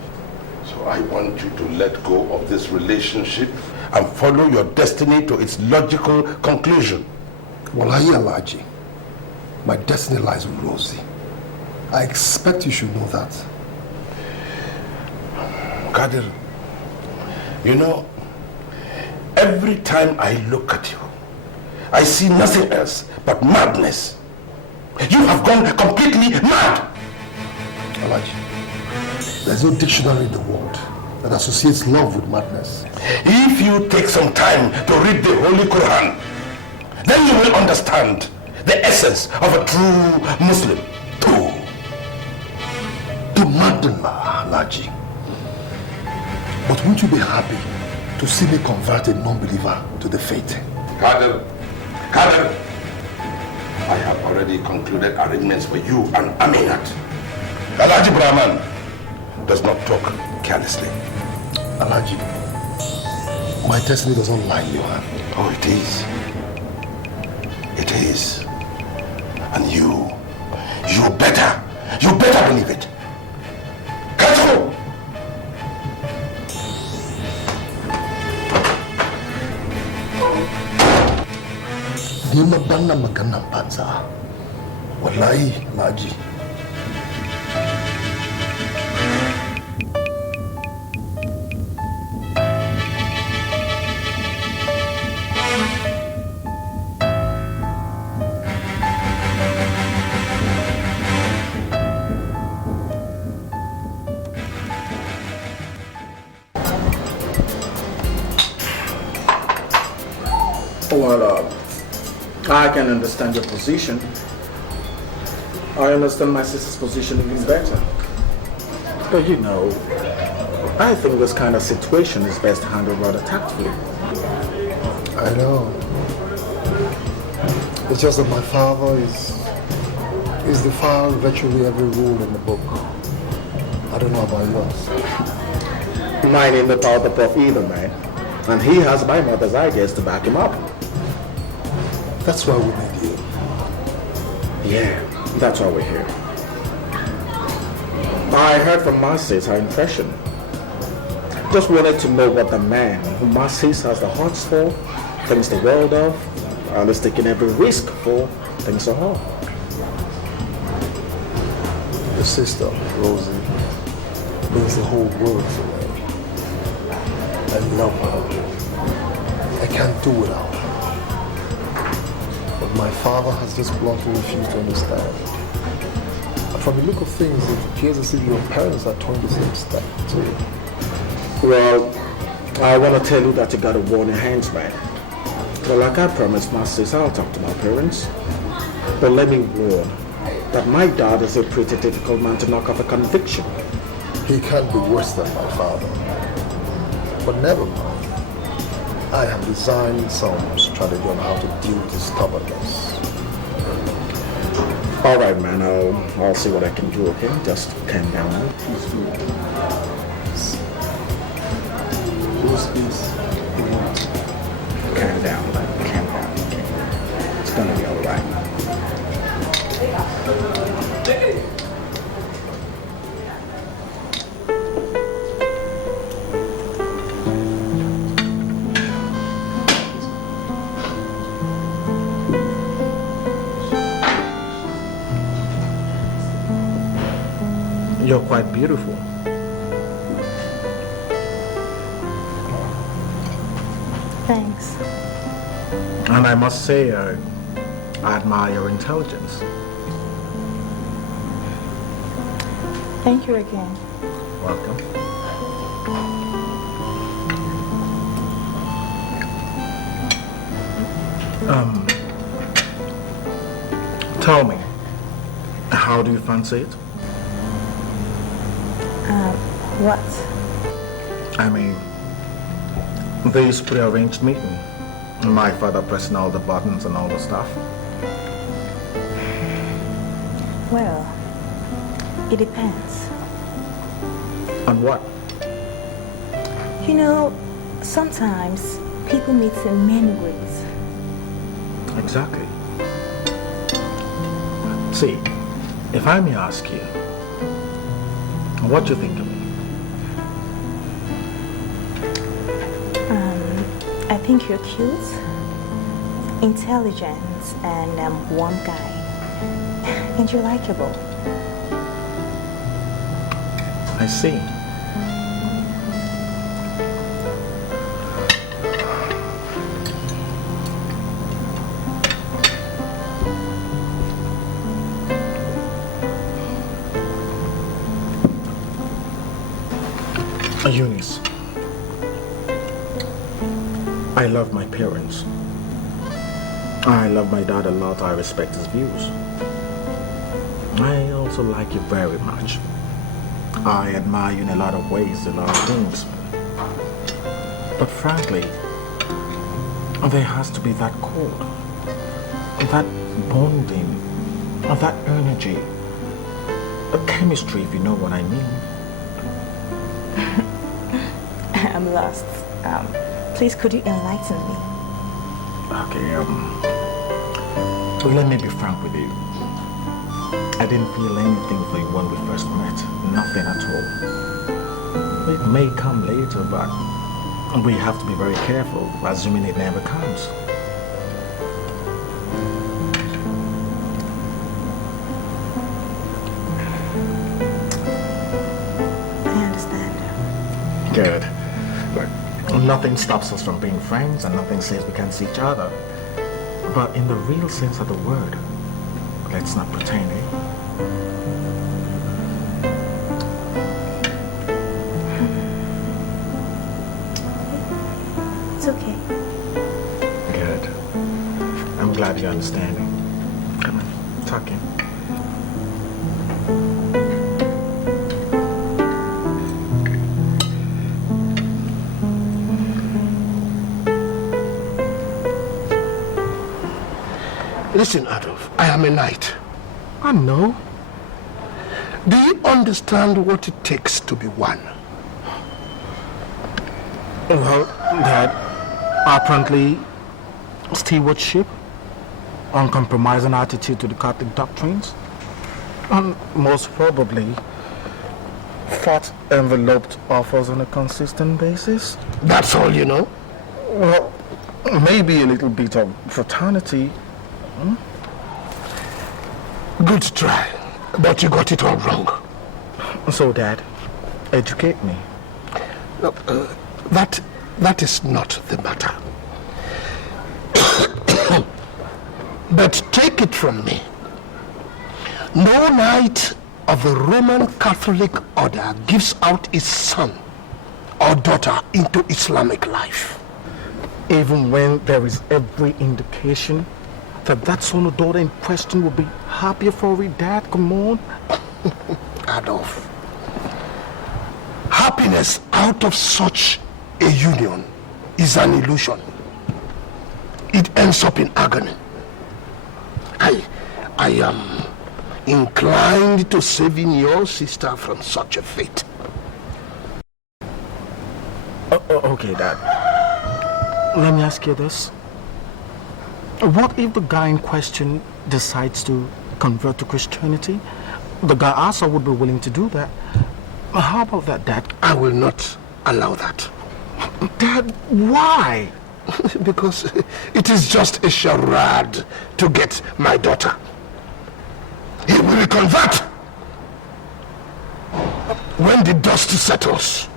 So I want you to let go of this relationship and follow your destiny to its logical conclusion. Wallahi, Alhaji, my destiny lies with Rosie. I expect you should know that. Kader, you know, every time I look at you, I see nothing else but madness. You have gone completely mad. Alhaji, there's no dictionary in the world that associates love with madness. If you take some time to read the Holy Quran, then you will understand the essence of a true Muslim. To madden, Alhaji. But won't you be happy to see me convert a non-believer to the faith? Kader, I have already concluded arrangements for you and Aminat. Alhaji Brahman does not talk carelessly. Alhaji, my destiny does not lie in your hand. Oh, it is. It is. And you better believe it. Let's go! Ni mabana magana banza. Wallahi, Alhaji. Well, I can understand your position. I understand my sister's position even better. But you know, I think this kind of situation is best handled rather tactfully. I know. It's just that my father is defying virtually every rule in the book. I don't know about yours. Mine ain't about the book either, man. And he has my mother's ideas to back him up. That's why we need you. Yeah, that's why we're here. I heard from Marcy's her impression. Just wanted to know what the man who Marcy's has the hearts for, thinks the world of, and is taking every risk for, thinks of her. Your sister, Rosie, means the whole world to me. I love her. I can't do without her. But my father has just bluntly refused to understand. And from the look of things, it appears as if your parents are towing the same step too. Well, I want to tell you that you got to warn your hands, man. Well, like I promised Masters, I'll talk to my parents. But let me warn that my dad is a pretty difficult man to knock off a conviction. He can't be worse than my father. But never mind. I have designed some strategy on how to deal with his stubbornness. All right, man. I'll see what I can do, okay? Just calm down. Calm down, man. Calm down, okay? It's gonna be all right. You're quite beautiful. Thanks. And I must say, I admire your intelligence. Thank you again. Welcome. Tell me, how do you fancy it? What? I mean, this prearranged meeting. My father pressing all the buttons and all the stuff. Well, it depends. On what? You know, sometimes people meet in many ways. Exactly. See, if I may ask you, what do you think of me? I think you're cute, intelligent, and warm guy. And you're likable. I see. Eunice, I love my parents. I love my dad a lot. I respect his views. I also like you very much. I admire you in a lot of ways, a lot of things. But frankly, there has to be that chord, that bonding, that energy, a chemistry, if you know what I mean. I'm lost. Please, could you enlighten me? Okay, let me be frank with you. I didn't feel anything for you when we first met. Nothing at all. It may come later, but we have to be very careful, assuming it never comes. I understand. Good. But nothing stops us from being friends, and nothing says we can't see each other. But in the real sense of the word, let's not pretend, eh? It's okay. Good. I'm glad you're understanding. Come on, talk in. Listen, Adolf, I am a knight. I know. Do you understand what it takes to be one? Well, Dad, apparently stewardship, uncompromising attitude to the Catholic doctrines, and most probably thought enveloped offers on a consistent basis. That's all you know? Well, maybe a little bit of fraternity. Good try, but you got it all wrong. So, Dad, educate me. Look, that is not the matter. But take it from me. No knight of the Roman Catholic order gives out his son or daughter into Islamic life. Even when there is every indication that that son or daughter in question will be happier for it, Dad, come on. Adolf, happiness out of such a union is an illusion. It ends up in agony. I am inclined to saving your sister from such a fate. Okay, Dad. Let me ask you this. What if the guy in question decides to convert to Christianity? The guy also would be willing to do that. How about that, Dad? I will not allow that. Dad, why? Because it is just a charade to get my daughter. He will convert when the dust settles.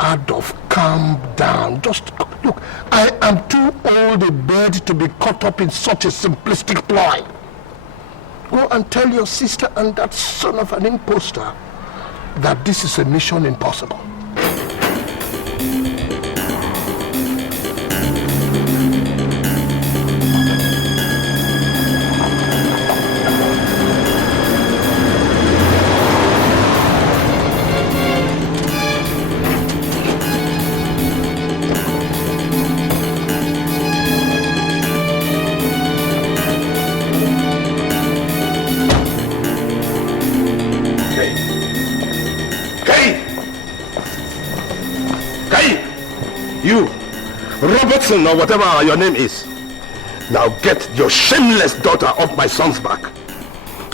Adolf, calm down. Just look, I am too old a bird to be caught up in such a simplistic ploy. Go and tell your sister and that son of an imposter that this is a mission impossible. Robertson or whatever your name is. Now get your shameless daughter off my son's back.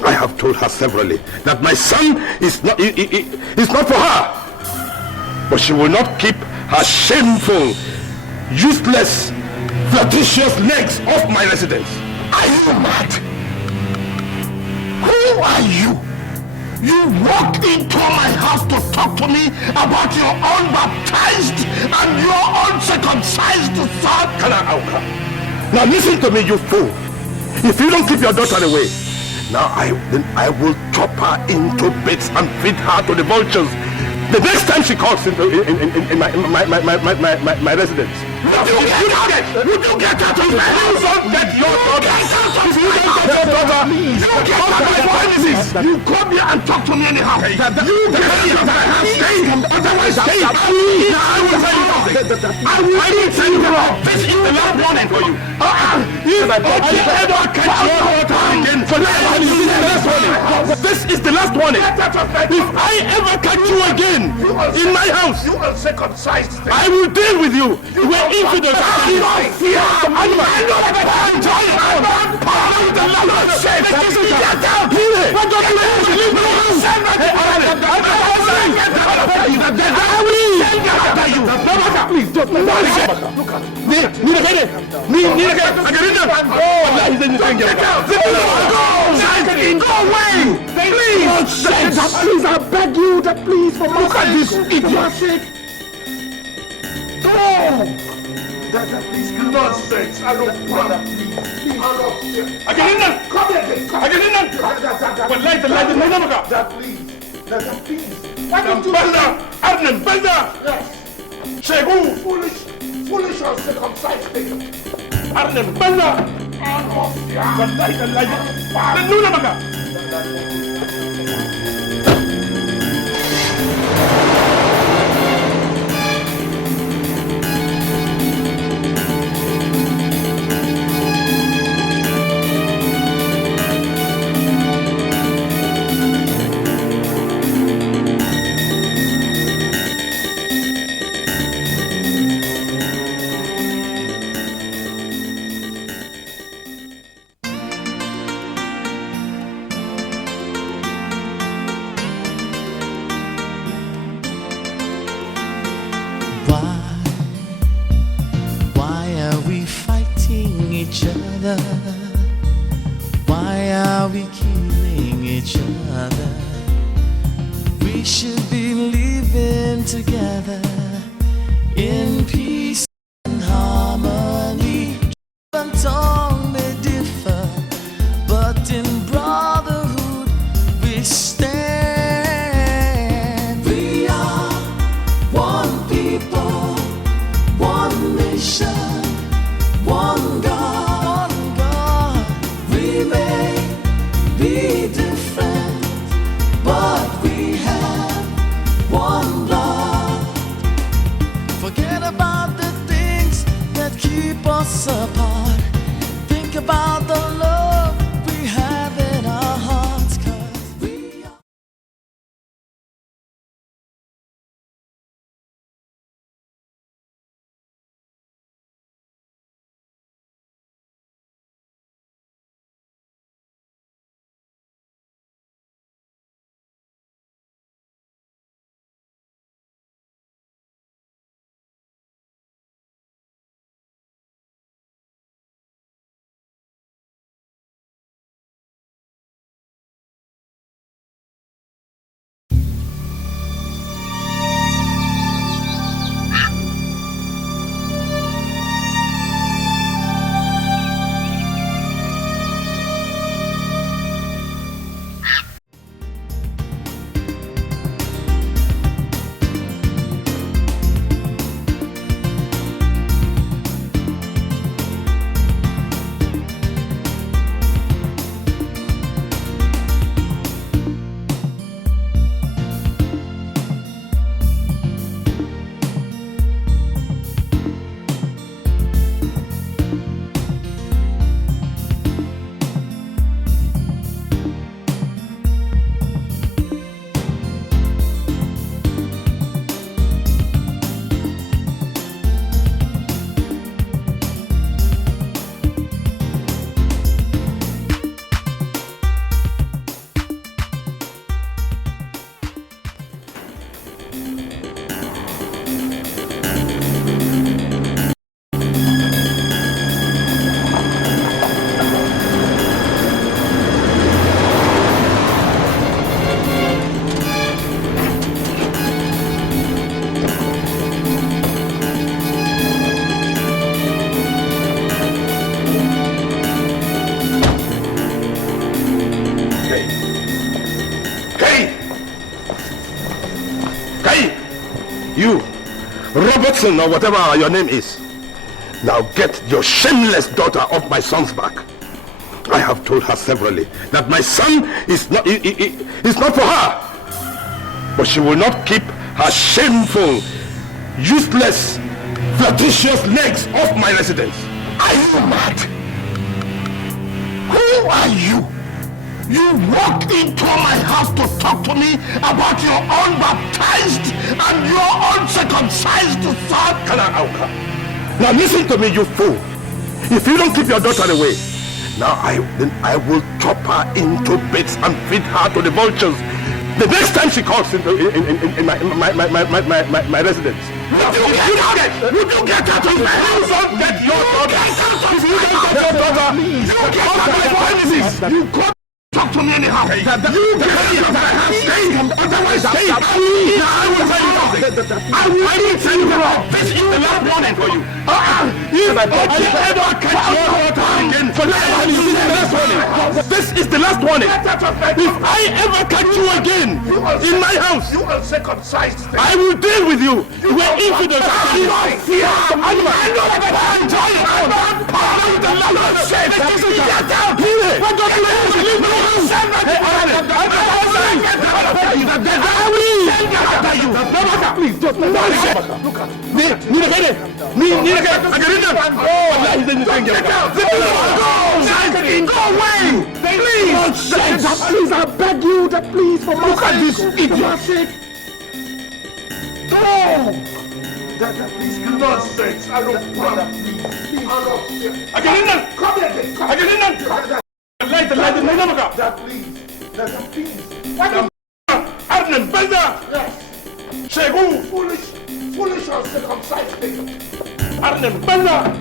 I have told her severally that my son is not for her. But she will not keep her shameful, useless, flirtatious legs off my residence. Are you mad? Who are you? You walked into my house to talk to me about your unbaptized and your uncircumcised son? Now listen to me, you fool. If you don't keep your daughter away, now I will chop her into bits and feed her to the vultures the next time she calls in my residence. Would you get out of my house? You don't get your daughter. If you don't get your daughter, you get out of my house. You come here and talk to me anyhow. You get out of my house. Otherwise, stay. I will tell you something. I will tell you wrong. This is the last warning for you. If I ever catch your daughter again, this is the last warning. If I ever catch you again in my house, I will deal with you. You are infidels. Please, just look go away! Please, I beg you, please, for my sake. Look at this idiot! Go! Please, nonsense! I don't want that, please. I get in there! Come here! I get in there! But light the Dad, please. Dad, please. Why don't you... Adnan, Banda! Yes. Shegu! Foolish uncircumcised thing. Adnan, Banda! But light the Nunamaga! Why are we fighting each other? Why are we killing each other? We should be living together in peace and harmony. One tongue may differ, but in brotherhood we stand. We are one people, one nation, one God. One God. We may be different, but we have one blood. Forget about the things that keep us apart. Think about the love we have in our hearts, 'cause we are. Robertson, or whatever your name is. Now get your shameless daughter off my son's back. I have told her severally that my son is not for her. But she will not keep her shameful, useless, flirtatious legs off my residence. Are you mad? Who are you? You walked into my house to talk to me about your unbaptized and your uncircumcised son? Now listen to me, you fool. If you don't keep your daughter away, now I will chop her into bits and feed her to the vultures the next time she calls in my residence. Would you get out of my house? You don't get your daughter. If you don't get your daughter, you get out of my premises. You come talk to me anyhow. You get out of my house. Otherwise, stay. I will tell you something. I will tell you wrong. This is the last warning for you. If I ever catch your daughter again, this is the last warning. If I ever catch you again in my house, you uncircumcised thing, I will deal with you. You are infidels. Please, don't look at me. Go away! Please, I beg you, please, for my sake. Look at this idiot. Go! Please, nonsense. I don't want to. Come here. Light, please. Arnhem, Belda! Yes. Shegu! Foolish foolish or circumcised thing. Pardon, Bella!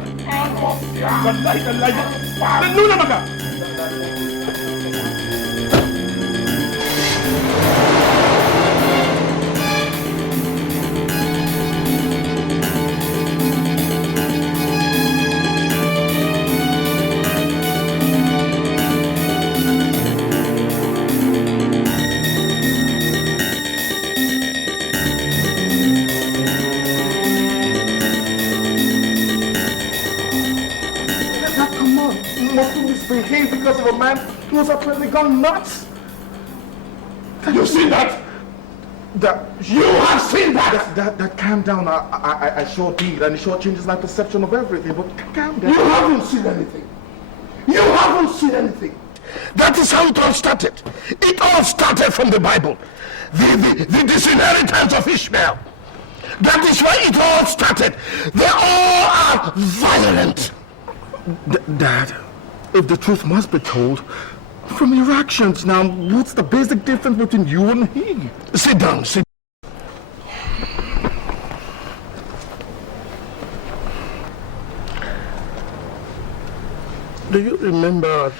Misbehaved because of a man who was apparently gone nuts. Have you seen that? You have seen that? That calm down. I sure did, and it sure changes my perception of everything. But calm down. You haven't seen anything. You haven't seen anything. That is how it all started. It all started from the Bible. The disinheritance of Ishmael. That is why it all started. They all are violent. Dad, if the truth must be told, from your actions now, what's the basic difference between you and he? Sit down, sit down. Do you remember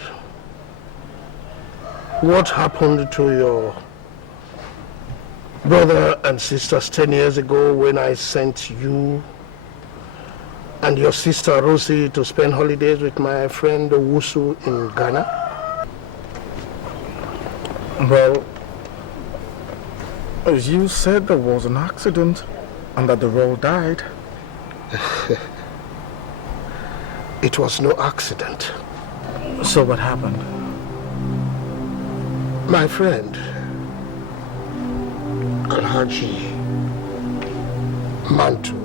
what happened to your brother and sisters 10 years ago when I sent you and your sister Rosie to spend holidays with my friend Owusu in Ghana? Well, as you said, there was an accident and that the roll died. It was no accident. So what happened? My friend, Alhaji Mantu,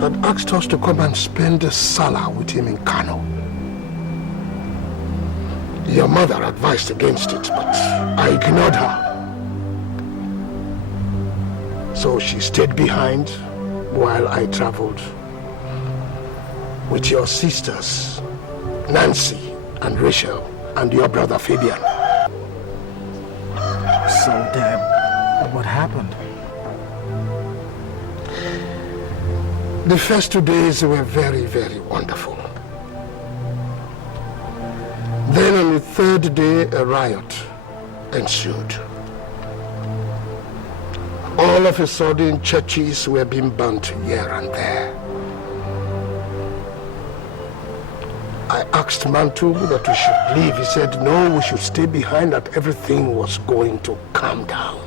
had asked us to come and spend the Salah with him in Kano. Your mother advised against it, but I ignored her. So she stayed behind while I traveled with your sisters, Nancy and Rachel, and your brother Fabian. So, Dad, what happened? The first 2 days were very, very wonderful. Then on the third day, a riot ensued. All of a sudden, churches were being burnt here and there. I asked Mantu that we should leave. He said, no, we should stay behind, that everything was going to calm down.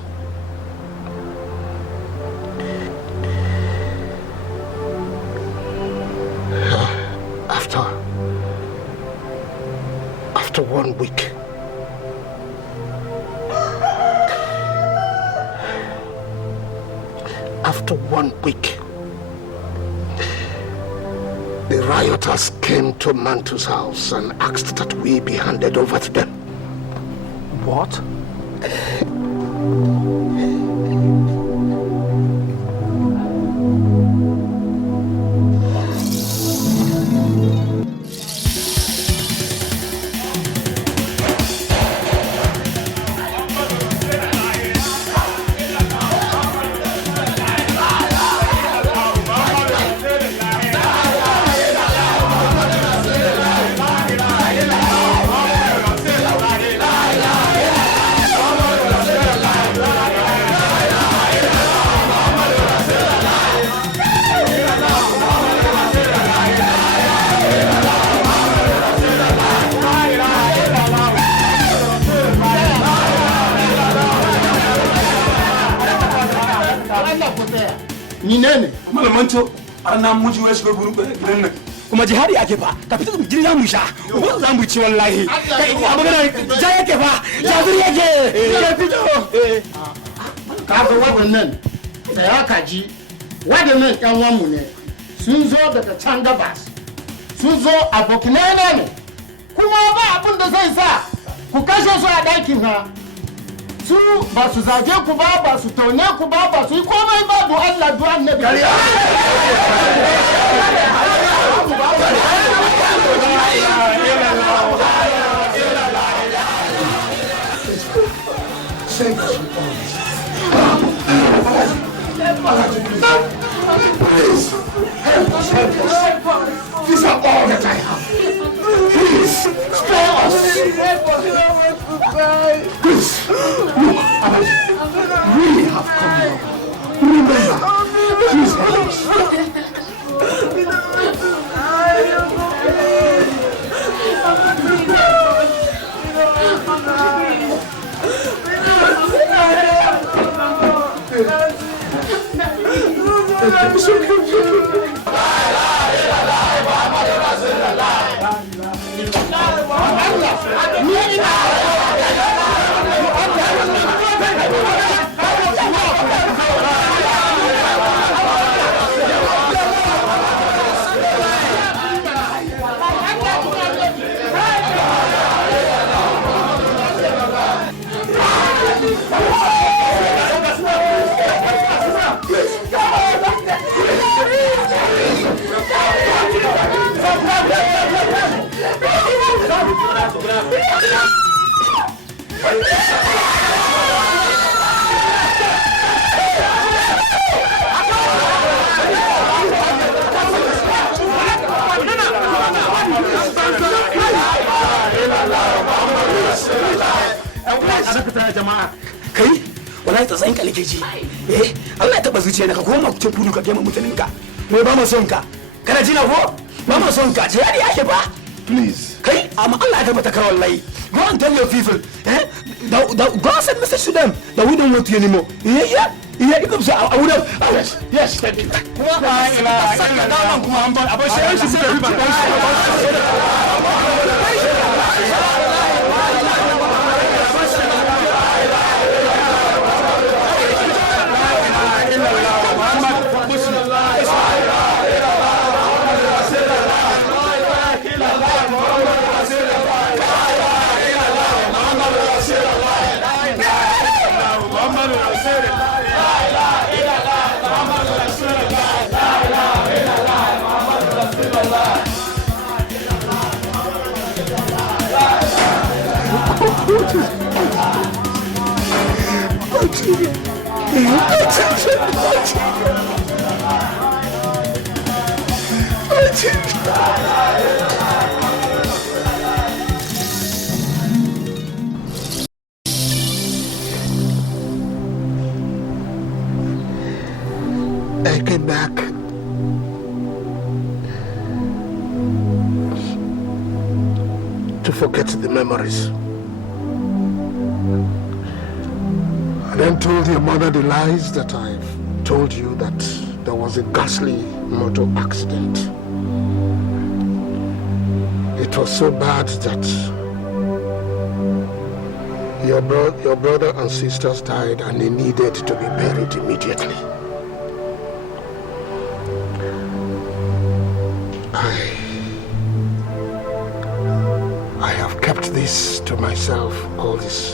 After 1 week, the rioters came to Mantu's house and asked that we be handed over to them. What? kuma jihadi ake fa ka fita mu jira mu sha ko za mu ci wallahi kai magana ja yake fa ja zuri yake ya fito ka ga wadannan da ya kaji wadannan ƴan wanmu ne sun zo daga can gabas sun zo abokinai ne kuma ba abin da zai sa ku kashe su a ɗakin ha su ba su zage ku ba ba su taune ku ba ba su yi komai ba do Allah do annabi save us from all this. Please, help us. These are all that I have. Please, spare us. Please, look, we have come now. Remember, please help us. Kai, wallahi ta tsayin kalike ji. Allah ya taba zuciya ka koma cikin kudu ka kema mutanen ka. Mai ba mu son ka. Kana ji na ko? Ba mu son ka. Jihadi yake ba. Please. Kai, amma Allah ya tabbata ka wallahi. Go and tell your people, go and send message to them that we don't want you anymore. Yeah. It comes out. I would have. Yes, thank you. I came back to forget the memories. I then told your mother the lies that I've told you, that there was a ghastly motor accident. It was so bad that your brother and sisters died and they needed to be buried immediately. I have kept this to myself all these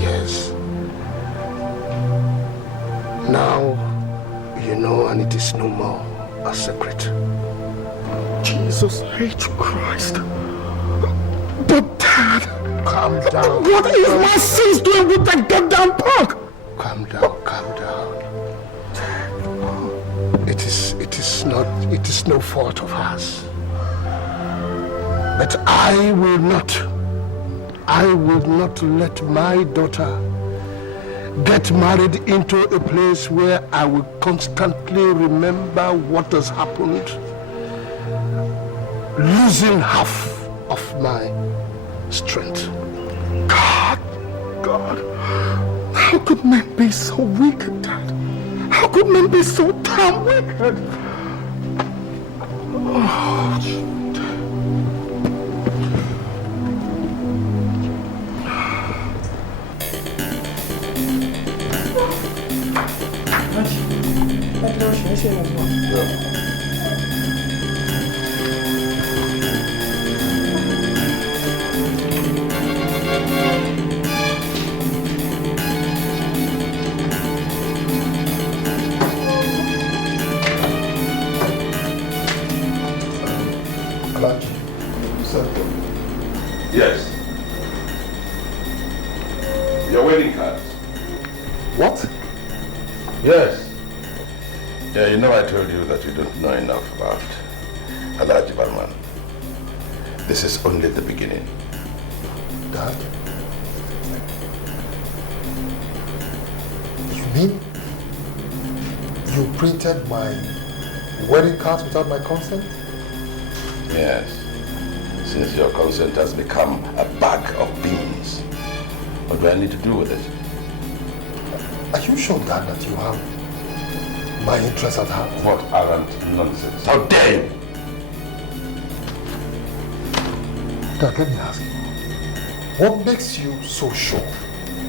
years. Now you know, and it is no more a secret. Jesus H. Christ. But Dad, calm down. What is my sis doing with that goddamn punk? Calm down. It is no fault of hers. But I will not let my daughter get married into a place where I will constantly remember what has happened, losing half of my strength. God, how could men be so wicked, Dad? How could men be so damn wicked? Oh, Yes. Your wedding cards. What? Yes. Yeah, you know I told you that you don't know enough about Alhaji Barman. This is only the beginning. Dad? You mean you printed my wedding cards without my consent? Yes. Since your consent has become a bag of beans, what do I need to do with it? Are you sure, Dad, that you have my interest at heart? What arrant nonsense. How dare you! Dad, let me ask you. What makes you so sure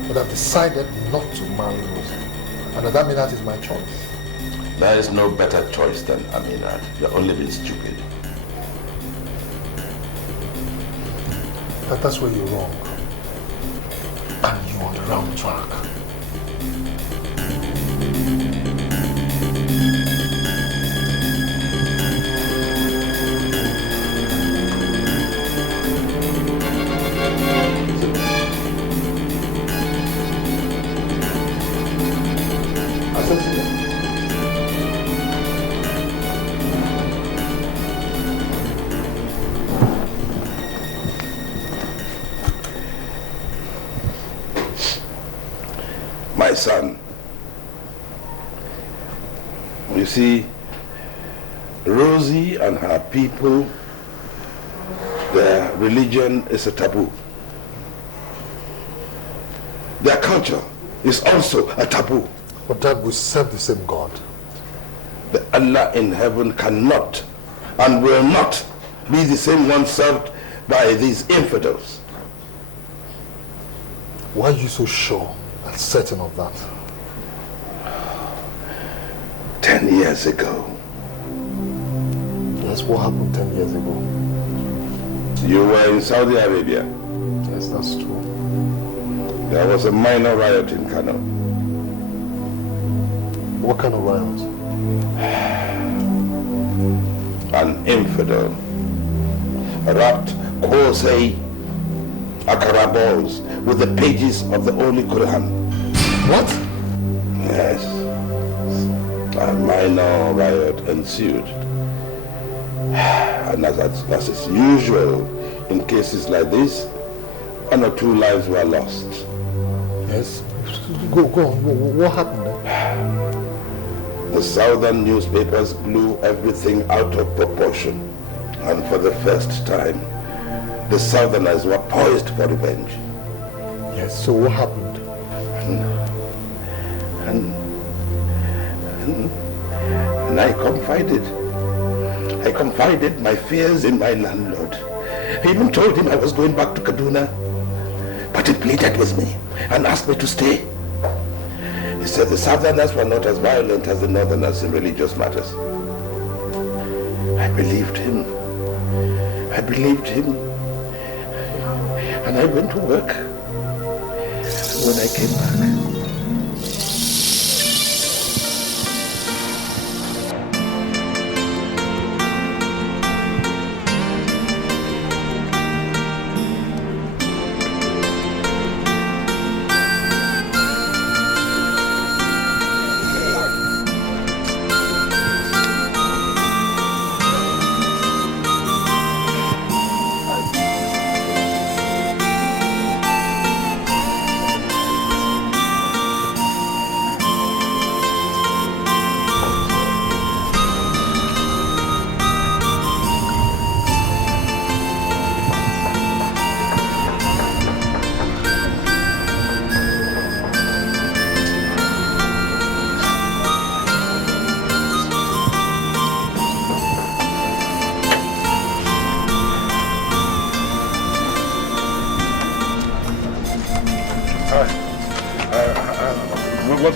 that I've decided not to marry Rosie? And that Aminat is my choice? There is no better choice than Aminat. You're only being stupid. That's where you're wrong. And you're on the wrong track. My son, you see, Rosie and her people, their religion is a taboo. Their culture is also a taboo. But Dad, we serve the same God. The Allah in heaven cannot and will not be the same one served by these infidels. Why are you so sure and certain of that? 10 years ago. Yes, what happened 10 years ago? You were in Saudi Arabia. Yes, that's true. There was a minor riot in Kano. What kind of riot? An infidel wrapped Kosei Akara balls with the pages of the Holy Quran. What? Yes. A minor riot ensued. And as is usual in cases like this, 1 or 2 lives were lost. Yes? Go on. What happened then? The southern newspapers blew everything out of proportion. And for the first time, the southerners were poised for revenge. Yes, so what happened? And I confided my fears in my landlord. I even told him I was going back to Kaduna. But he pleaded with me and asked me to stay. He said the southerners were not as violent as the northerners in religious matters. I believed him. And I went to work. And when I came back,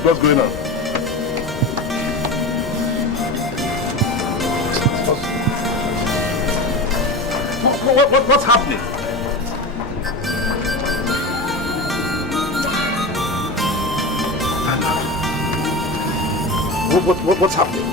what's going on? What's happening? What's happening?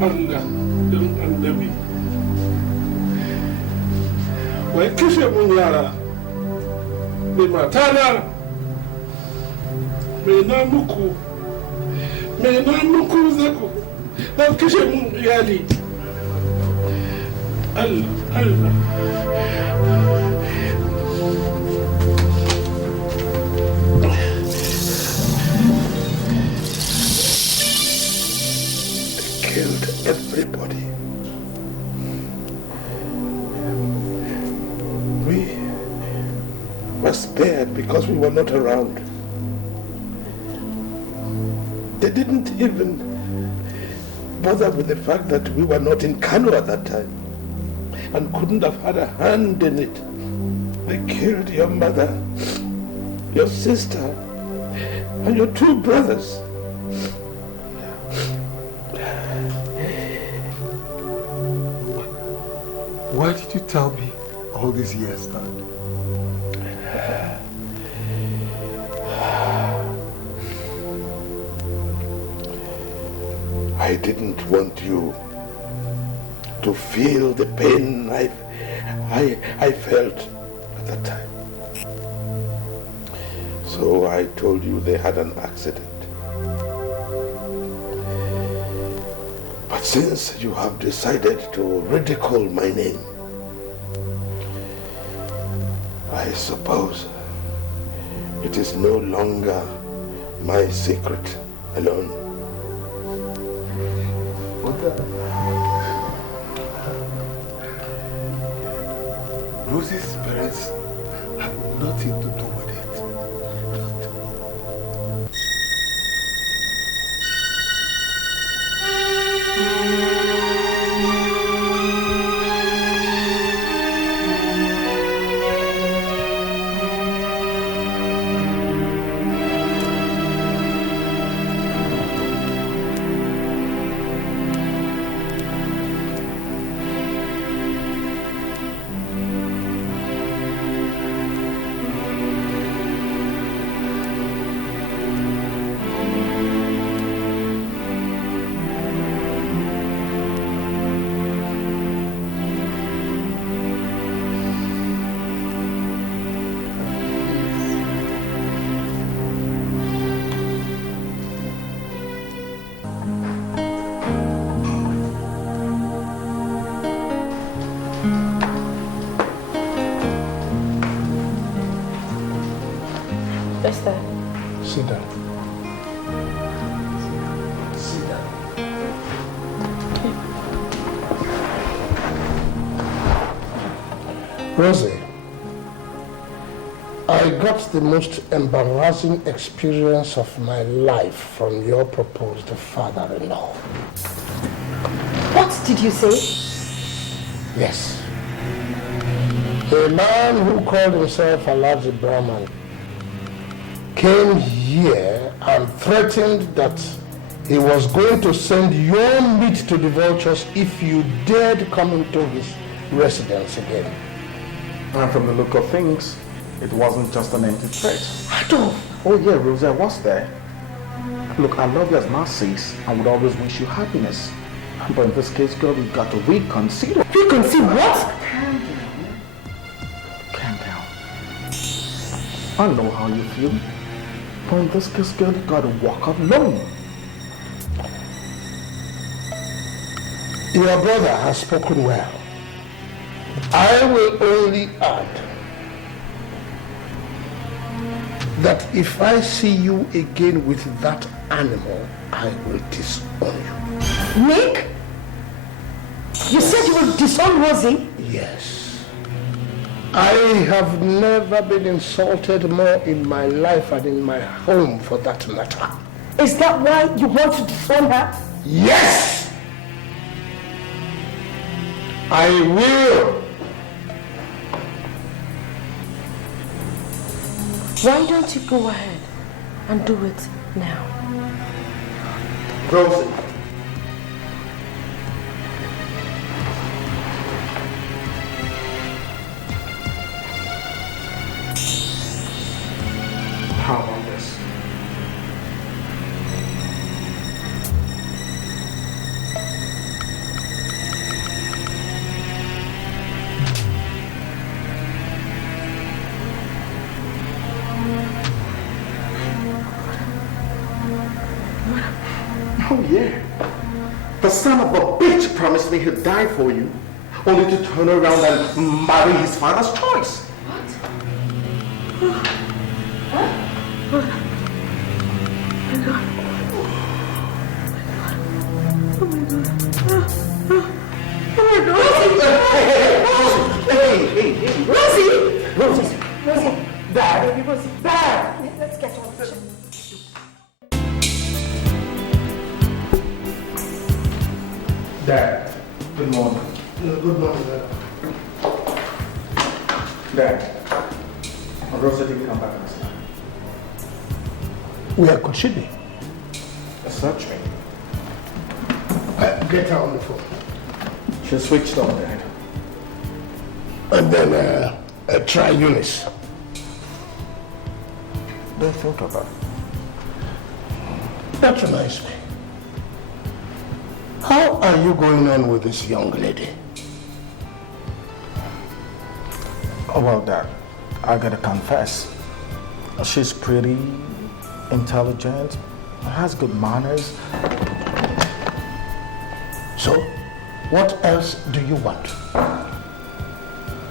Allah don annabi. Wai kashe mun yara. Mai matana. Mai na muku zaku. Dan kashe mun iyali. Allah. Killed everybody. We were spared because we were not around. They didn't even bother with the fact that we were not in Kano at that time and couldn't have had a hand in it. They killed your mother, your sister, and your 2 brothers. Why did you tell me all these years, Dad? I didn't want you to feel the pain I felt at that time. So I told you they had an accident. But since you have decided to ridicule my name, I suppose it is no longer my secret alone. Rosie's parents have nothing to do with it. Sit down. Sit down. Rosie, I got the most embarrassing experience of my life from your proposed father-in-law. What did you say? Yes. The man who called himself Alhaji Brahman came here and threatened that he was going to send your meat to the vultures if you dared come into his residence again. And from the look of things, it wasn't just an empty threat. Adolf! Oh yeah, Rosie, I was there. Look, I love you as Narcissus and would always wish you happiness. But in this case, girl, we've got to reconsider. Reconsider what? Calm down. I know how you feel. But in this case, girl, you gotta walk up alone. Your brother has spoken well. I will only add that if I see you again with that animal, I will disown you. Nick? You said you will disown Rosie? Yes. I have never been insulted more in my life and in my home for that matter. Is that why you want to disown her? Yes! I will! Why don't you go ahead and do it now? Rosie. How about this? Oh yeah. The son of a bitch promised me he'd die for you, only to turn around and marry his father's choice. What? Oh my God. Oh my God. Hey, Rosie. Dad. Dad. Let's get on. Dad, good morning. Good morning, Dad. Dad, Rosa didn't come back last night. Where could she be? Search me. Get her on the phone. She switched on, Dad. And then try Eunice. Don't think about it. That reminds me. How are you going on with this young lady? Oh, well, Dad, I gotta confess. She's pretty, intelligent, has good manners. So, what else do you want?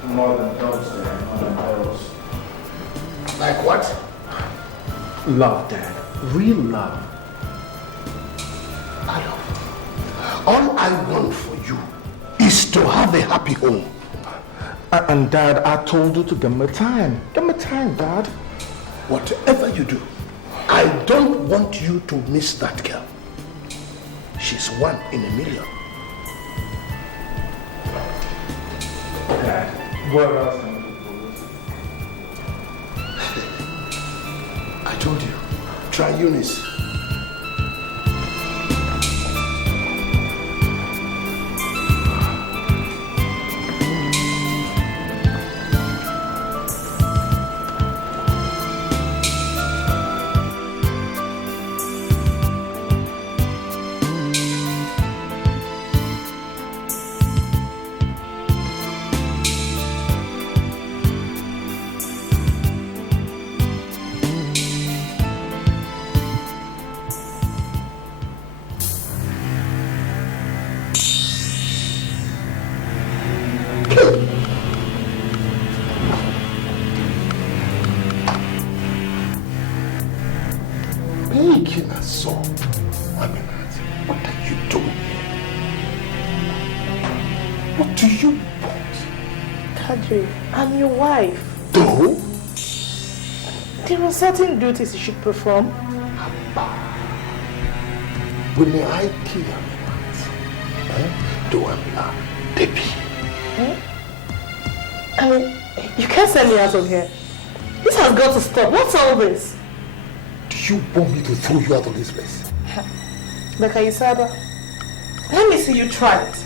More than those, Dad, more than those. Like what? Love, Dad. Real love. I love. All I want for you is to have a happy home. And Dad, I told you to give me time. Give me time, Dad. Whatever you do, I don't want you to miss that girl. She's one in a million. Dad, what else can we do? I told you, try Eunice. I'm your wife. No? There are certain duties you should perform. When I kill a man, do I not baby? I mean, you can't send me out of here. This has got to stop. What's all this? Do you want me to throw you out of this place? Bekayisaba, let me see you try it.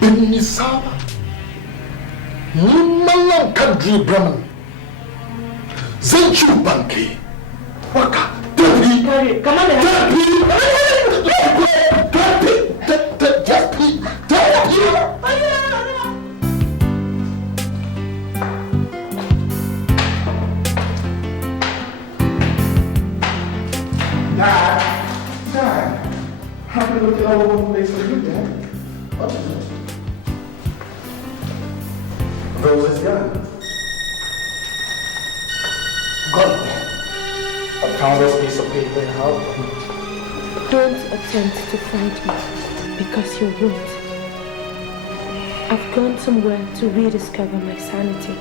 Benisaba? Nimalang kadri Brahman. Zenchu Banki. Waka. Depi. Come on, Dad, how can we look at all over one place for you, Dad? What is it? Rose is gone. Gone. I found this piece of paper in her house. Don't attempt to find me, because you won't. I've gone somewhere to rediscover my sanity.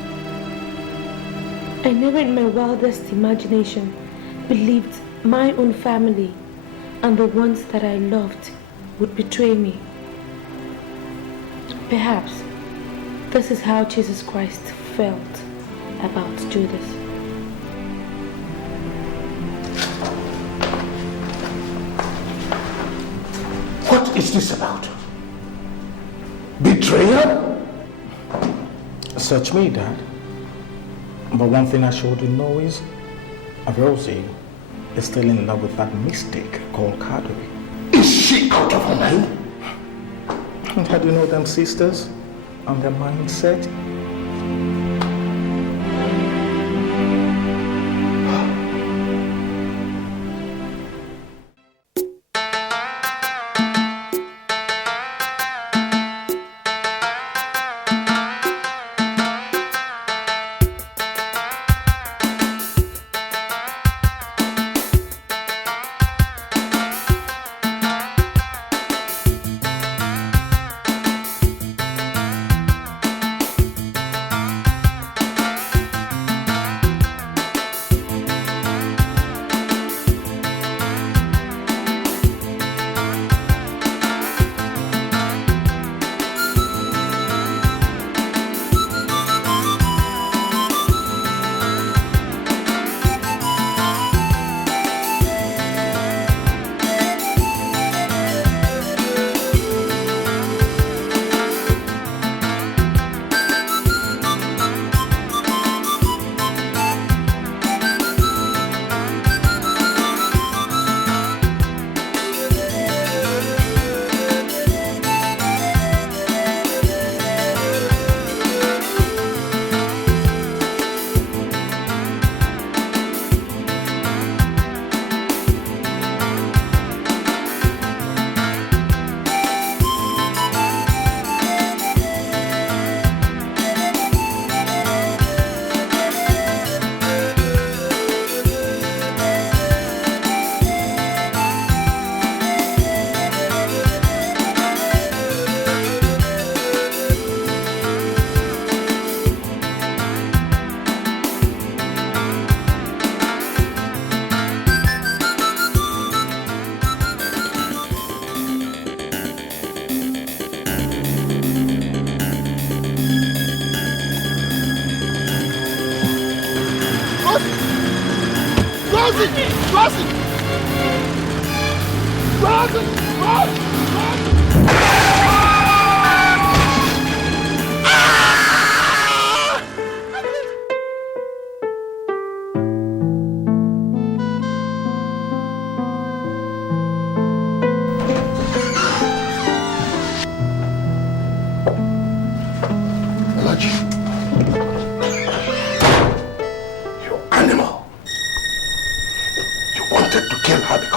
I never in my wildest imagination believed my own family and the ones that I loved would betray me. Perhaps this is how Jesus Christ felt about Judas. What is this about? Betrayal? Search me, Dad. But one thing I sure do know is Rosie is still in love with that mystic called Kadri. Is she out of her mind? And how do you know them sisters and their mindset?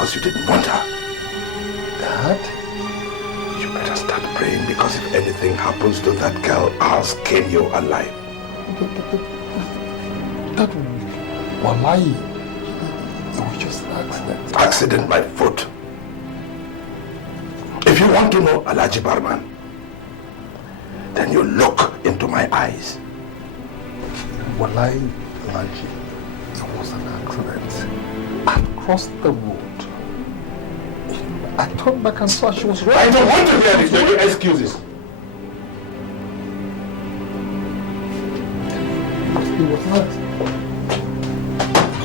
because you didn't want her. Dad, you better start praying, because if anything happens to that girl, I'll skin you alive. That wallahi, it was just an accident. Accident by foot. If you want to know Alhaji Barman, then you look into my eyes. Wallahi, Alhaji, it was an accident. I crossed the road. I turned back and saw she was right. I don't want to hear these excuses. It was not.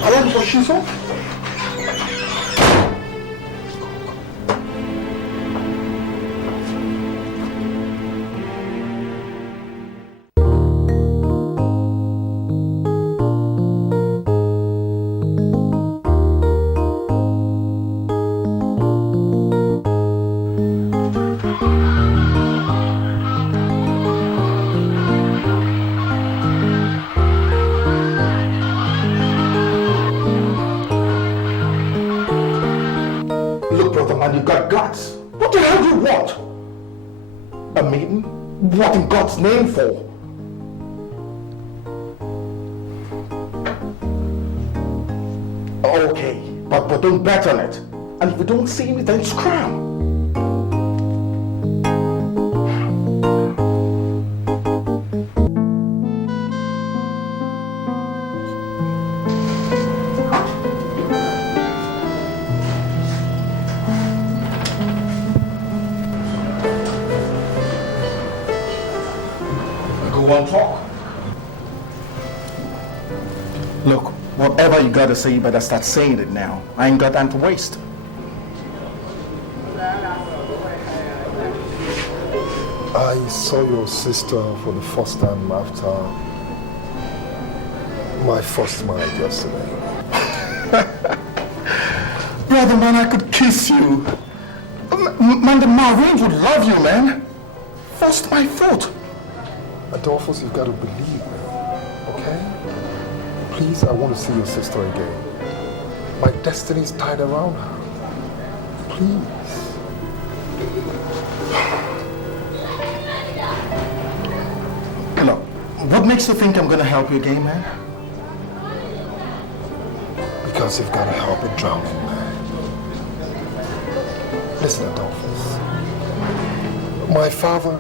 I want to push you so. What in God's name for? Okay, but don't bet on it. And if you don't see me, then scram. Look, whatever you gotta say, you better start saying it now. I ain't got time to waste. I saw your sister for the first time after my first marriage yesterday. Brother, man, I could kiss you. Man, the Marines would love you, man. First my foot. Adolphus, you've got to believe me, okay? Please, I want to see your sister again. My destiny is tied around her. Please. Look, what makes you think I'm gonna help you again, man? Because you've got to help a drowning man. Listen, Adolphus. My father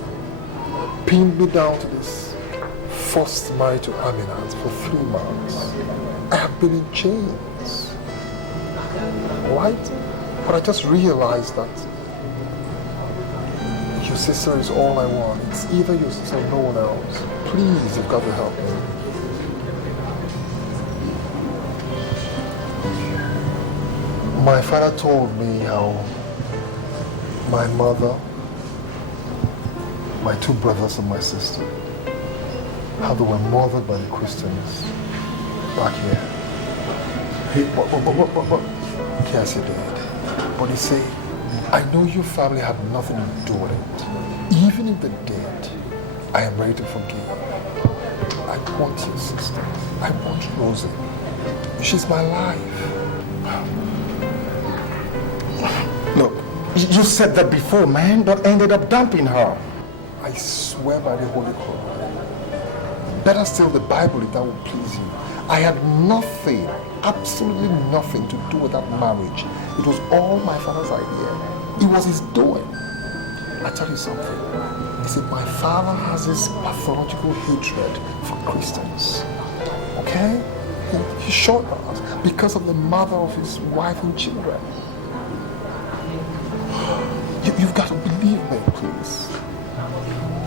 pinned me down to this forced marriage to Aminat for 3 months. I have been in chains. Right? But I just realized that your sister is all I want. It's either your sister or no one else. Please, you've got to help me. My father told me how my mother, my 2 brothers and my sister, how they were murdered by the Christians back here. But yes, he did. But he said, I know your family had nothing to do with it. Even if they did, I am ready to forgive. I want your sister. I want Rosie. She's my life. Look, you said that before, man, but ended up dumping her. I swear by the Holy Quran. Better still the Bible if that would please you. I had nothing, absolutely nothing to do with that marriage. It was all my father's idea. It was his doing. I tell you something. He said my father has this pathological hatred for Christians. Okay? He sure does. Because of the mother of his wife and children. You've got to believe me, please.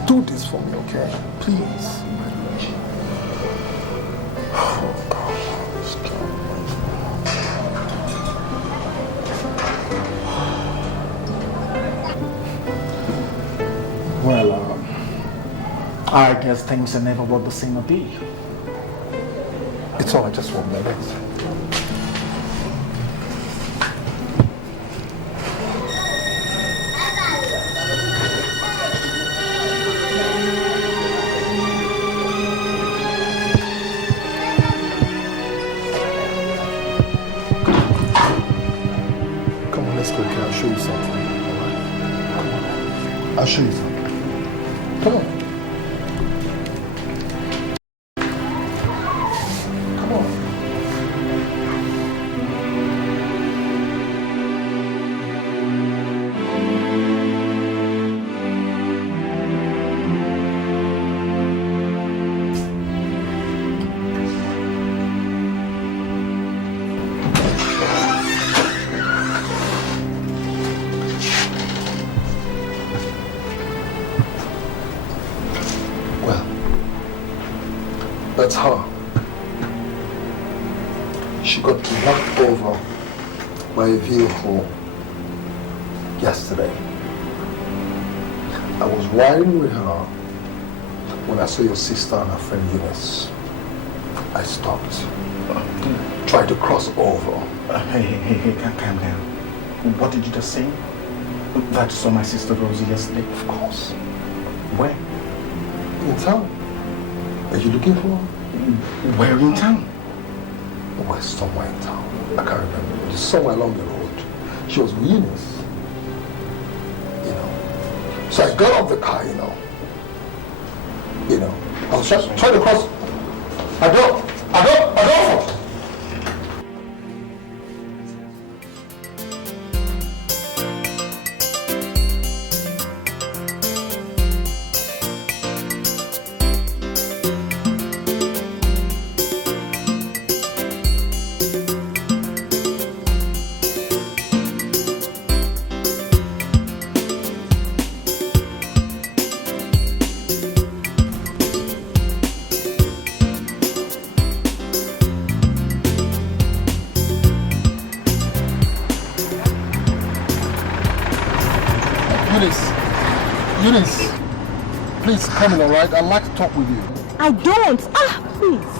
Do this for me, okay? Please. Oh, God. Well, I guess things are never what they seem to be. It's all right, just 1 minute. Come on, let's go, okay? I'll show you something. All right? Come on. I'll show you something. Come on. That's her. She got knocked over by a vehicle yesterday. I was riding with her when I saw your sister and her friend Eunice. I stopped. Tried to cross over. Hey, calm down. What did you just say? That you saw my sister Rosie yesterday? Of course. Where? In town. Are you looking for her? Where in town? Well, somewhere in town. I can't remember. Just somewhere along the road. She was with Eunice. You know. So I got off the car, you know. I was just trying to cross. I don't. Eunice, please come in, all right? I'd like to talk with you. I don't. Please.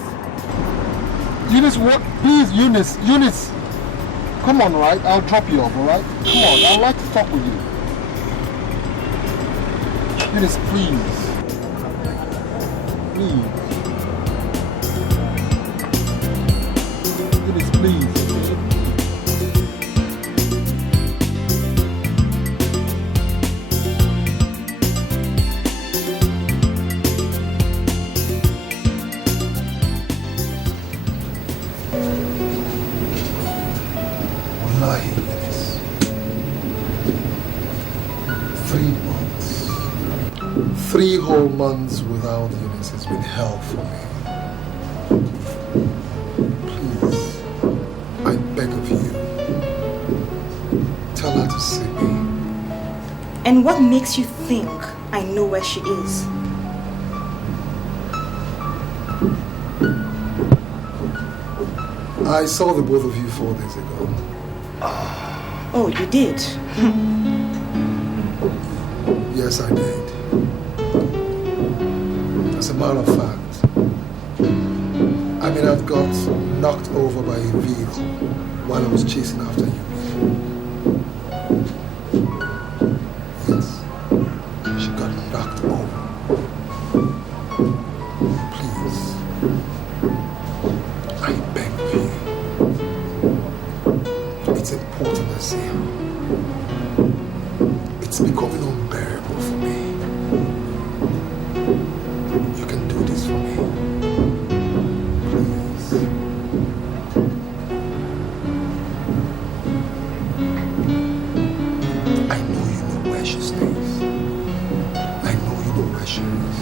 Eunice, what? Please, Eunice. Come on, all right? I'll drop you off, all right? Come on, I'd like to talk with you. Eunice, please. Eunice, please. Three whole months without Eunice has been hell for me. Please, I beg of you, tell her to see me. And what makes you think I know where she is? I saw the both of you 4 days ago. Oh, you did? Yes, I did. As a matter of fact, I've got knocked over by a vehicle while I was chasing after you. Yes, she got knocked over. Please, I beg of you. It's important I see her. It's becoming unbearable for me. You can do this for me. Please. I know you know where she stays. I know you know where she is.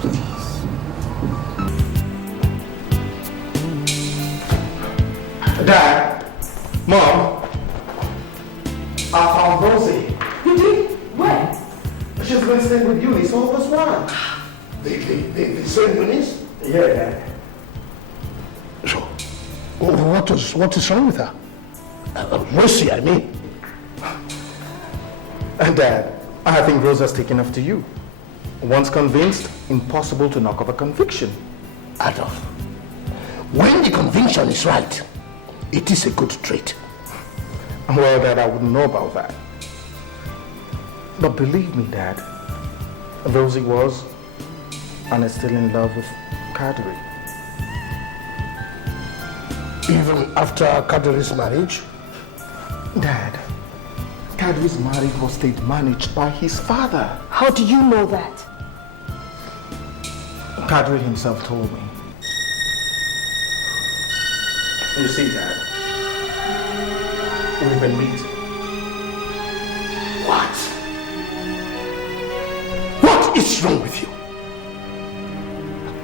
Please. Dad, Mom, I found Rosie. You did? Where? She's been staying with Eunice all this while. The same Eunice? Yeah, Dad. So, what is wrong with her? Rosie, I mean. Dad, I I think Rosa's taken after you. Once convinced, impossible to knock off a conviction. Adolf, when the conviction is right, it is a good trait. Well, Dad, I wouldn't know about that. But believe me, Dad, Rosie was and is still in love with Kadri. Even after Kadri's marriage? Dad, Kadri's marriage was state managed by his father. How do you know that? Kadri himself told me. You see, Dad, we've been meeting. What? What is wrong with you?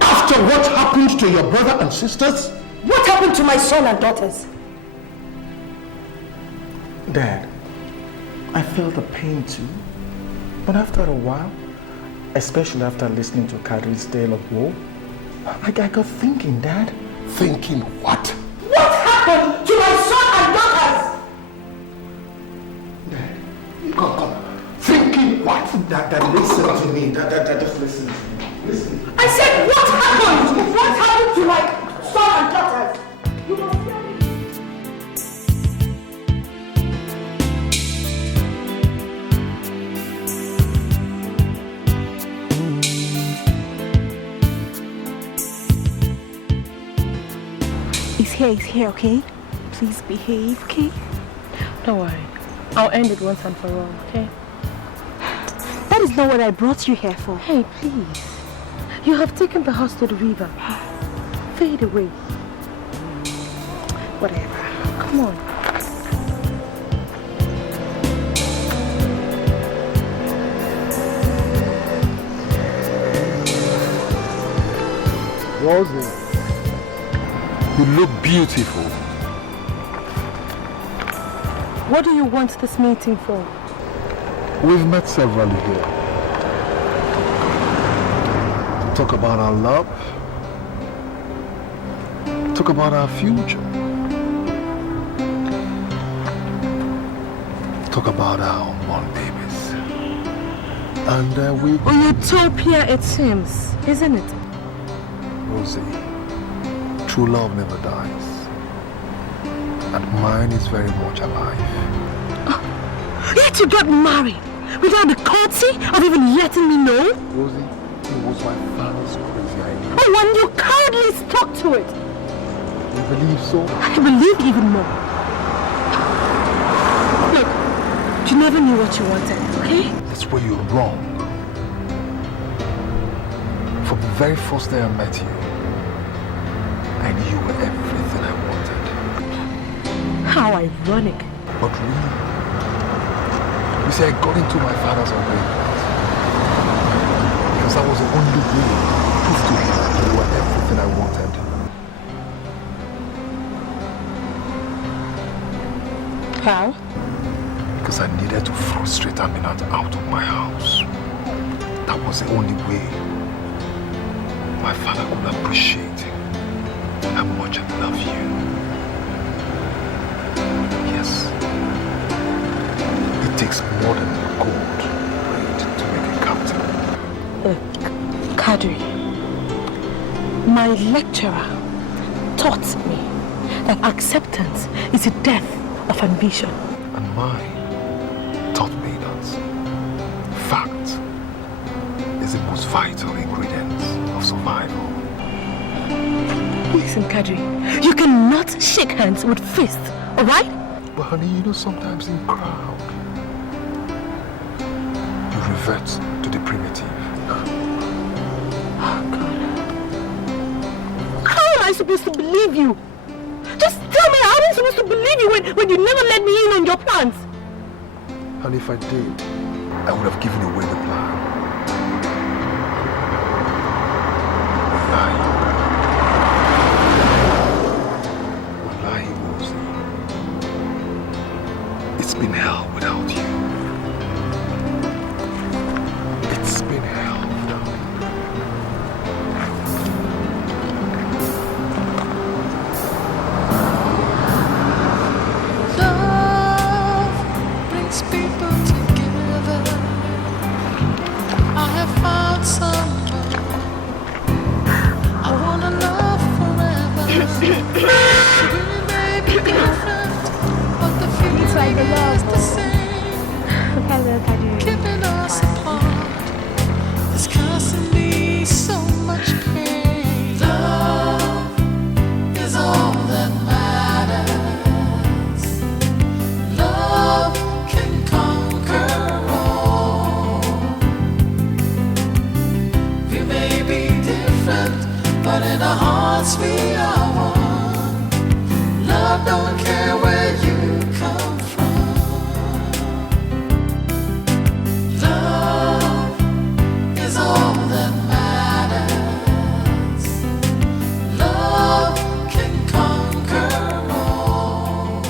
After what happened to your brother and sisters? What happened to my son and daughters? Dad, I felt the pain too. But after a while, especially after listening to Kadri's tale of woe, I got thinking, Dad. Thinking what? What happened to my son and daughters? Dad, come. Thinking what? Dad, listen to me. Dad, just listen to me. Listen. I said, what happened? What happened to my son and daughters? You must hear me. He's here, okay? Please behave, okay? Don't worry. I'll end it once and for all, okay? That is not what I brought you here for. Hey, please. You have taken the horse to the river. Fade away. Whatever. Come on. Rosie, you look beautiful. What do you want this meeting for? We've met severally here. To talk about our love. Talk about our future. Talk about our unborn babies. And we... Utopia it seems, isn't it? Rosie, true love never dies. And mine is very much alive. Yet you got married without the courtesy of even letting me know? Rosie, it was my father's crazy idea. Oh, and you cowardly stuck to it. You believe so? I believe even more. Look, you never knew what you wanted, okay? That's where you're wrong. From the very first day I met you, I knew you were everything I wanted. How ironic. But really, you see, I got into my father's arrangement because that was the only way to prove to him that you were everything I wanted. How? Because I needed to frustrate Aminat out of my house. That was the only way my father could appreciate how much I love you. Yes. It takes more than gold braid to make a captain. Kadri, my lecturer taught me that acceptance is the death of ambition. And mine taught me that fact is the most vital ingredient of survival. Listen, Kadri, you cannot shake hands with fists, alright? But honey, you know, sometimes in crowd, you revert to the primitive. Oh, God. How am I supposed to believe you? Just tell me, how am I supposed to believe you when you never let me in on your plans? And if I did, I would have given away the plan. Wallahi, Rosie. It's been hell without you. It's been hell without you. Love brings people together. the same. Keeping us apart is causing me so much pain. Love is all that matters. Love can conquer all. We may be different, but in our hearts we are one. Love don't care where you come from. Love is all that matters. Love can conquer all.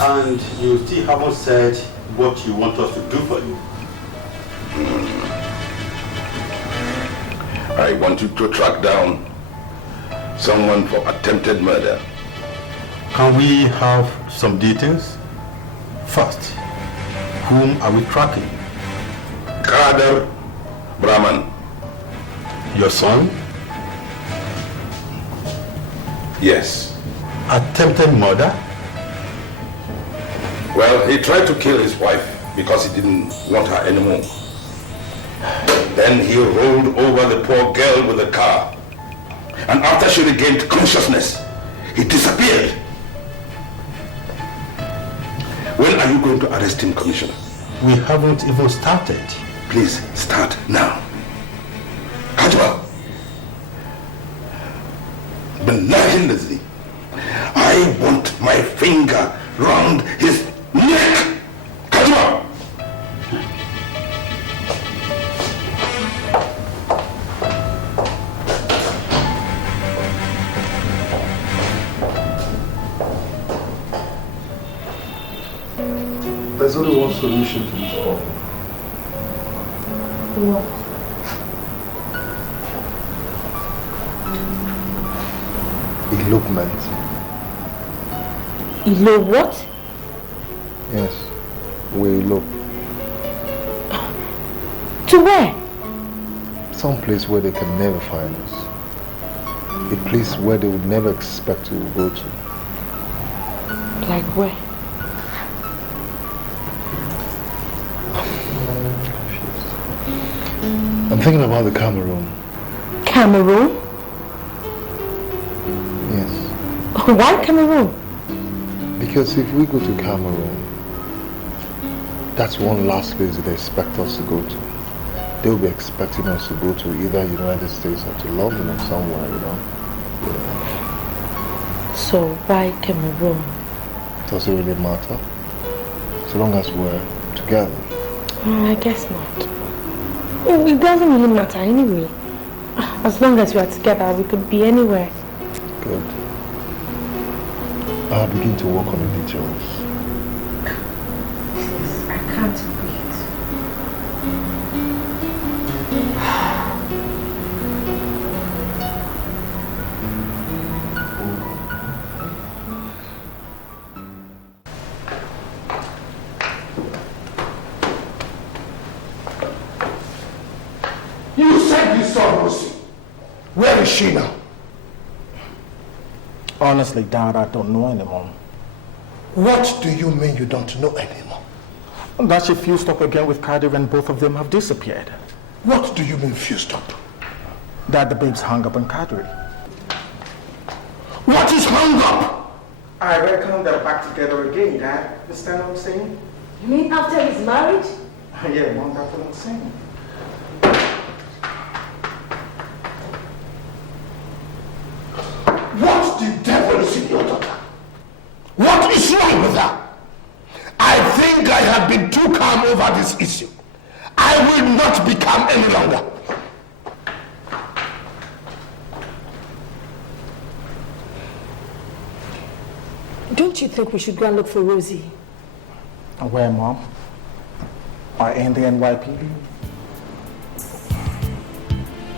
And you still haven't said what you want us to do for you. I want you to track down someone for attempted murder. Can we have some details? First, whom are we tracking? Kader Brahman. Your son? Yes. Attempted murder? Well, he tried to kill his wife because he didn't want her anymore. Then he rolled over the poor girl with the car. And after she regained consciousness, he disappeared. When are you going to arrest him, Commissioner? We haven't even started. Please, start now. Kajwa. Benevolently, I want my finger round his neck. Kajwa. There's only one solution to this problem. What? Elopement. Elope what? Yes, we elope. To where? Some place where they can never find us. A place where they would never expect to go to. Like where? I'm thinking about the Cameroon. Cameroon? Yes. Why Cameroon? Because if we go to Cameroon, that's one last place that they expect us to go to. They'll be expecting us to go to either United States or to London or somewhere, you know. So why Cameroon? Does it really matter? So long as we're together. I guess not. It doesn't really matter anyway. As long as we are together, we could be anywhere. Good. I'll begin to work on the details. I can't wait. You said you saw Lucy. Where is she now? Honestly, Dad, I don't know anymore. What do you mean you don't know anymore? That she fused up again with Cardiff and both of them have disappeared. What do you mean fused up? That the babes hung up on Kadri. What is hung up? I reckon they're back together again, Dad. Understand what I'm saying? You mean after his marriage? Yeah, Mom, that's what I'm saying. What the devil is in your daughter? What is wrong with her? I think I have been too calm over this issue. I will not be calm any longer. Don't you think we should go and look for Rosie? Where, Mom? Or in the NYPD?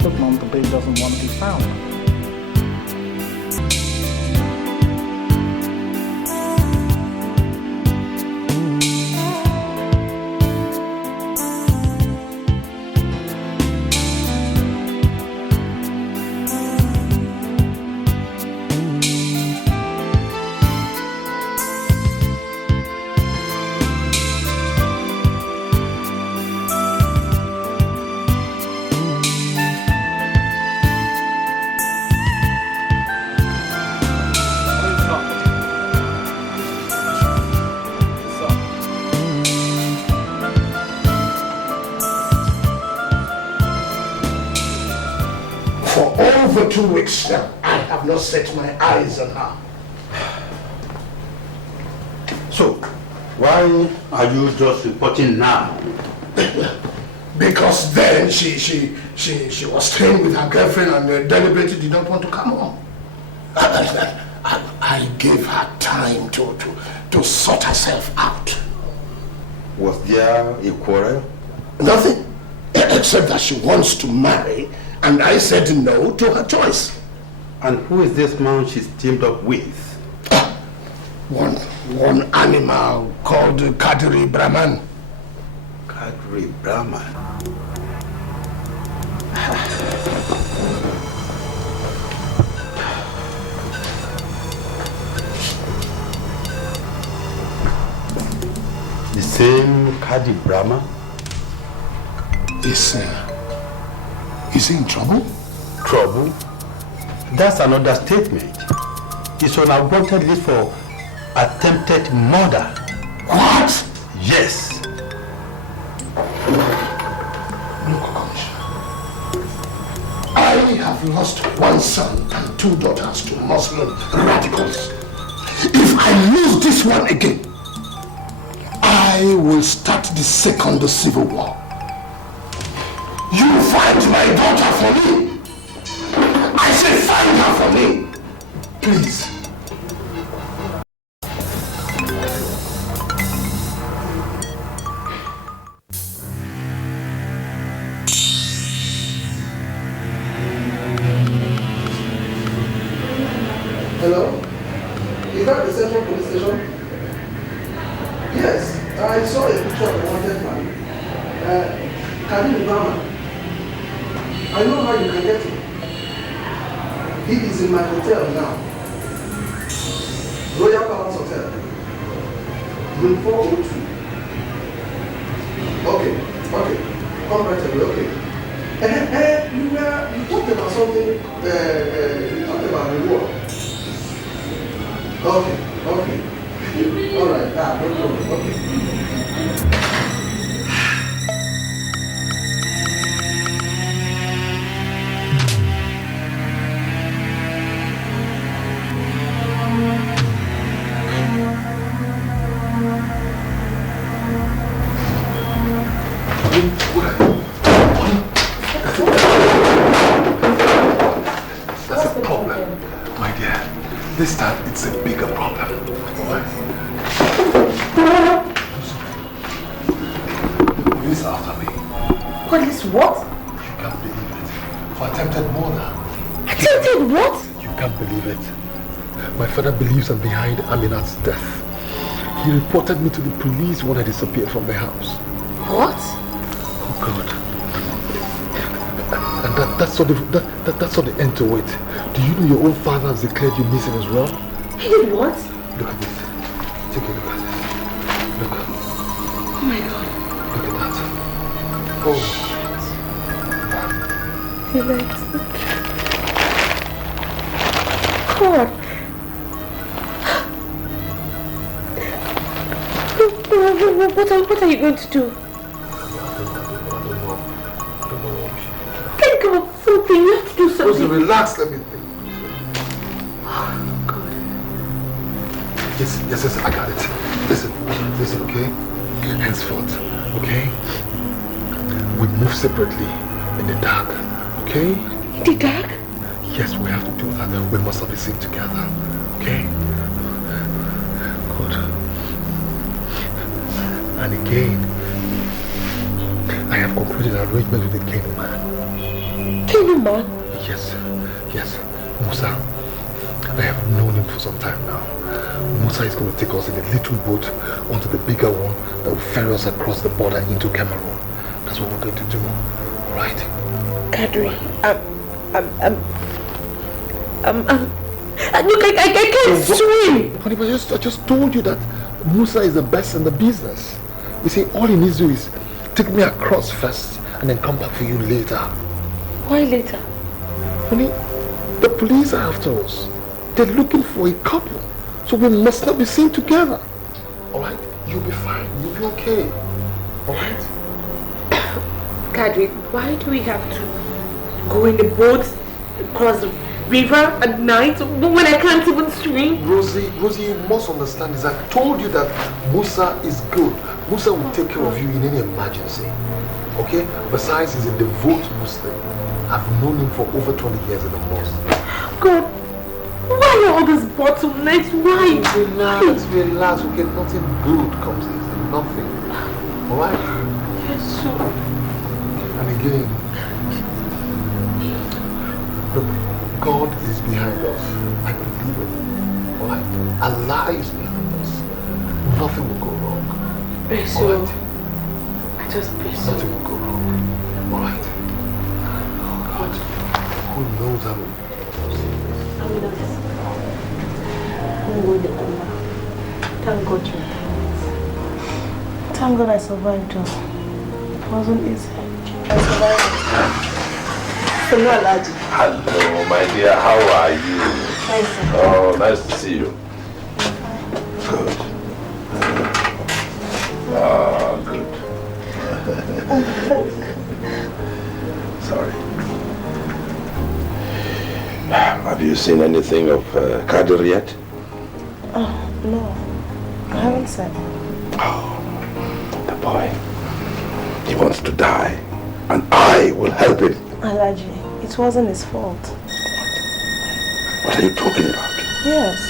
Look, Mom, the babe doesn't want to be found. For 2 weeks now, I have not set my eyes on her. So, why are you just reporting now? Because then she was staying with her girlfriend and deliberately did not want to come home. I gave her time to sort herself out. Was there a quarrel? Nothing, except that she wants to marry, and I said no to her choice. And who is this man she's teamed up with? One animal called Kadri Brahman. Kadri Brahman? The same Kadri Brahman? Is he in trouble? Trouble? That's an understatement. He's on a wanted list for attempted murder. What? Yes. Look, Commissioner. I have lost one son and 2 daughters to Muslim radicals. If I lose this one again, I will start the second civil war. You find my daughter for me. I say find her for me. Please. Hello? Is that the Central Police Station? Yes, I saw a picture of a wanted man. Karim Brahman. I know how you can get him. He is in my hotel now. Royal Palace Hotel. Room 402. Okay. Come right away, okay. You talked about something, you talked about reward. Okay. Alright, no problem, okay. That's a problem, my dear. This time it's a bigger problem. The police are after me. Police what? You can't believe it. For attempted murder. Attempted what? You can't believe it. My father believes I'm behind Aminat's death. He reported me to the police when I disappeared from the house. What? Oh God. And that's not the end to it. Do you know your own father has declared you missing as well? He did what? Look at this. Take a look at this. Look. Oh my God. Look at that. Oh. Felix. God. What are you going to do? Think of something. You have to do something. Rosie, relax. Let me think. Yes, I got it. Listen, okay? Henceforth, okay? We move separately in the dark, okay? In the dark? Yes, we have to do that. We must not be seen together, okay? And again, I have concluded an arrangement with the Kano man. Kano man? Yes, yes. Musa, I have known him for some time now. Musa is going to take us in a little boat onto the bigger one that will ferry us across the border into Cameroon. That's what we're going to do. Alright? Kadri, look, I can't swim. Honey, but I just told you that Musa is the best in the business. You see, all he needs to do is take me across first and then come back for you later. Why later? Honey, the police are after us. They're looking for a couple. So we must not be seen together. Alright? You'll be fine. You'll be okay. Alright? Kadri, why do we have to go in the boat across the river at night when I can't even swim? Rosie, you must understand this. I told you that Musa is good. Musa will take care of you in any emergency. Okay? Besides, he's a devout Muslim. I've known him for over 20 years in the mosque. God, why are all these bottlenecks? Why? Relax. Okay, nothing good comes easy. Nothing. Alright? Yes, sure. And again, look, God is behind us. I believe it. Alright? Allah is behind us. Nothing will go wrong. Alright? I just pray so. Nothing will go wrong. Alright? God, who knows how to... Thank God you. Thank God I survived. It wasn't easy. I survived. Hello, Alaji. Hello, my dear. How are you? Nice. Oh, nice to see you. Good. Ah, good. Sorry. Have you seen anything of Kadir yet? Oh, no. I haven't seen. Oh, the boy. He wants to die. And I will help him. Alaji, it wasn't his fault. What are you talking about? Yes.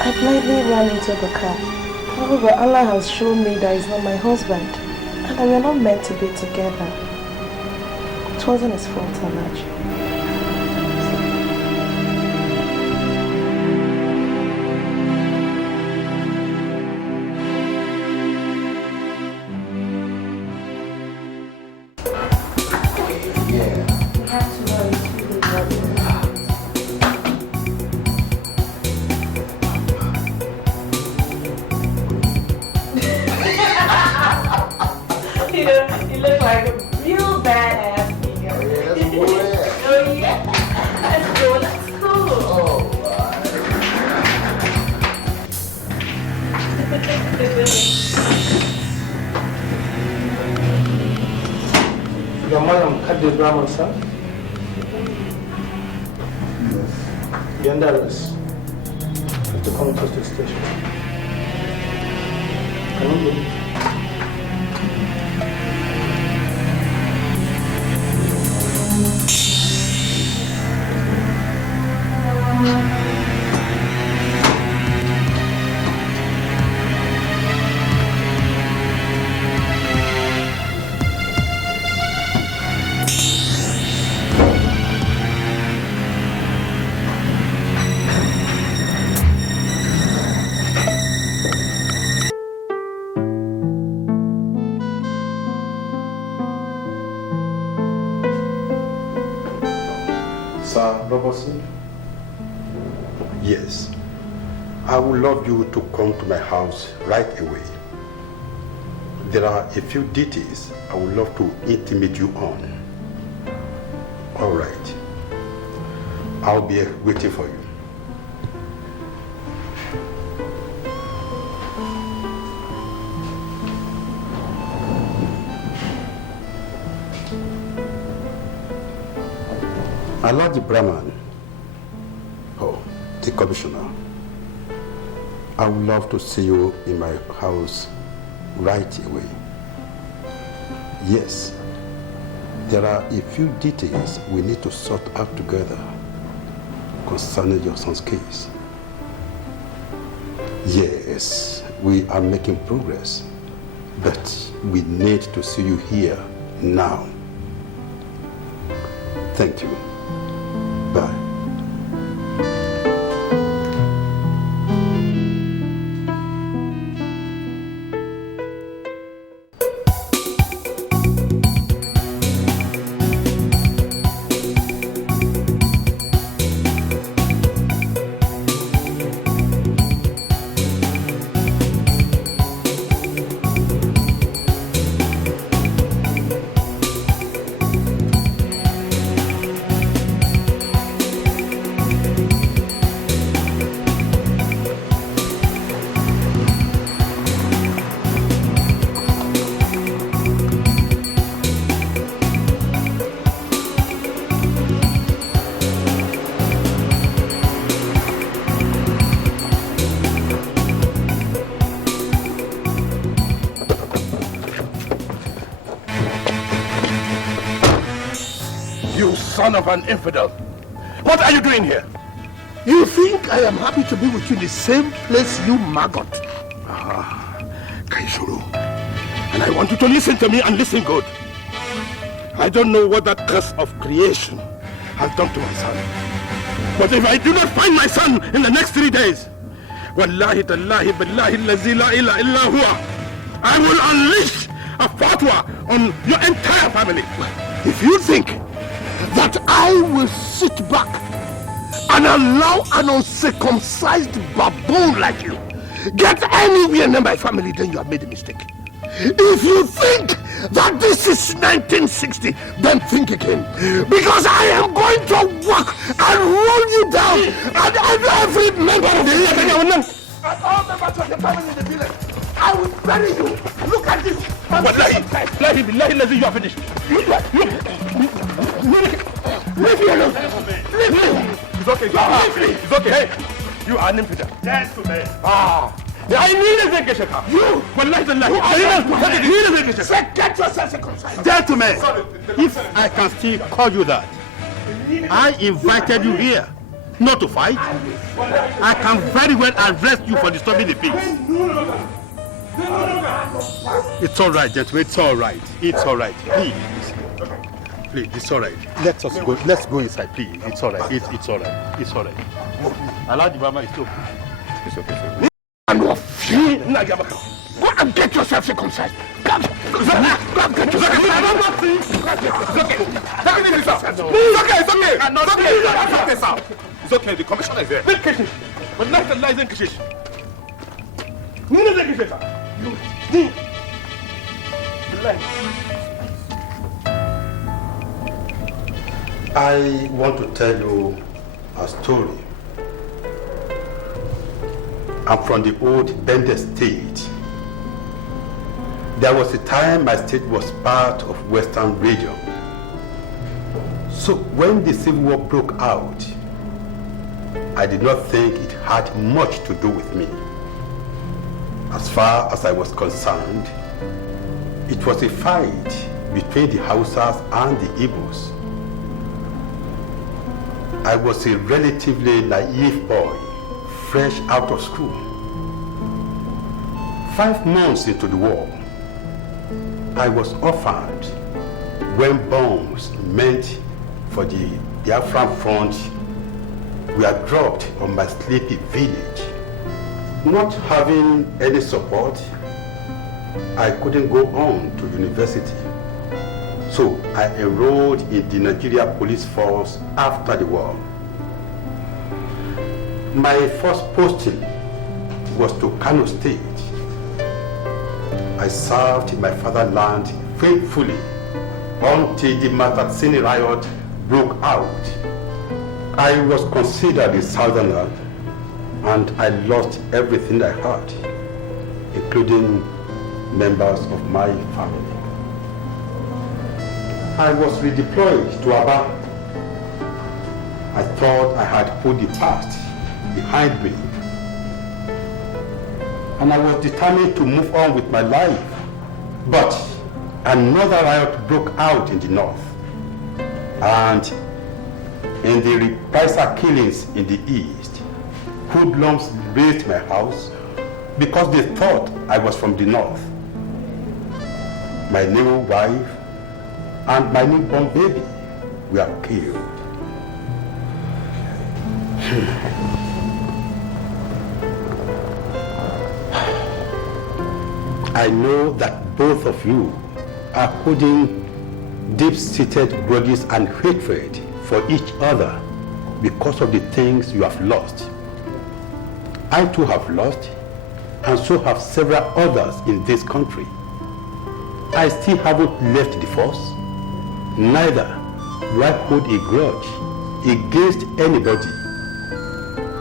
I blindly ran into the car. However, Allah has shown me that he's not my husband. And that we're not meant to be together. It wasn't his fault, Alaji. You look like a real badass nigga. Oh yeah. Let's go. Your madam cut the Brahman, sir? Yes. You're under arrest. You have to come to the station. Come on, baby. Yes. I would love you to come to my house right away. There are a few details I would love to intimate you on. All right. I'll be waiting for you. I love the Brahman. Oh, the commissioner. I would love to see you in my house right away. Yes, there are a few details we need to sort out together concerning your son's case. Yes, we are making progress. But we need to see you here now. Thank you. Bye. Son of an infidel. What are you doing here? You think I am happy to be with you in the same place, you maggot? Kaishuru. And I want you to listen to me and listen good. I don't know what that curse of creation has done to my son. But if I do not find my son in the next 3 days, wallahi tallahi billahi allazi la ilaha illa huwa, I will unleash a fatwa on your entire family. If you think that I will sit back and allow an uncircumcised baboon like you get anywhere near my family, then you have made a mistake. If you think that this is 1960, then think again. Because I am going to walk and roll you down and every member of the village and all members of the family in the village. I will bury you. Look at this. Wallahi, you are finished. Leave me alone. Leave me. It's okay. It's okay. Hey, you are an infidel. Gentlemen. I need a zekeshaka. You. Wallahi, get yourself circumcised. Gentlemen, if I can still call you that, I invited you here not to fight. I can very well arrest you for disturbing the peace. It's all right, gentlemen. It's all right. It's all right. Please, it's all right. Let's go. Let's go inside, please. It's all right. It's all right. It's all right. Allow the Bama. It's okay. It's okay. Go and get yourself circumcised. Go get yourself. It's okay. The commissioner is there. I want to tell you a story. I'm from the old Bende state. There was a time my state was part of Western region. So when the Civil War broke out, I did not think it had much to do with me. As far as I was concerned, it was a fight between the Hausas and the Igbos. I was a relatively naive boy, fresh out of school. 5 months into the war, I was orphaned when bombs meant for the Biafran front were dropped on my sleepy village. Not having any support, I couldn't go on to university. So I enrolled in the Nigeria police force after the war. My first posting was to Kano State. I served in my fatherland faithfully until the Matatsini riot broke out. I was considered a southerner and I lost everything I had, including members of my family. I was redeployed to Aba. I thought I had put the past behind me, and I was determined to move on with my life. But another riot broke out in the north, and in the reprisal killings in the east, hoodlums raided my house because they thought I was from the north. my new wife, and my newborn baby were killed. I know that both of you are holding deep-seated grudges and hatred for each other because of the things you have lost. I too have lost, and so have several others in this country. I still haven't left the force, neither do I hold a grudge against anybody,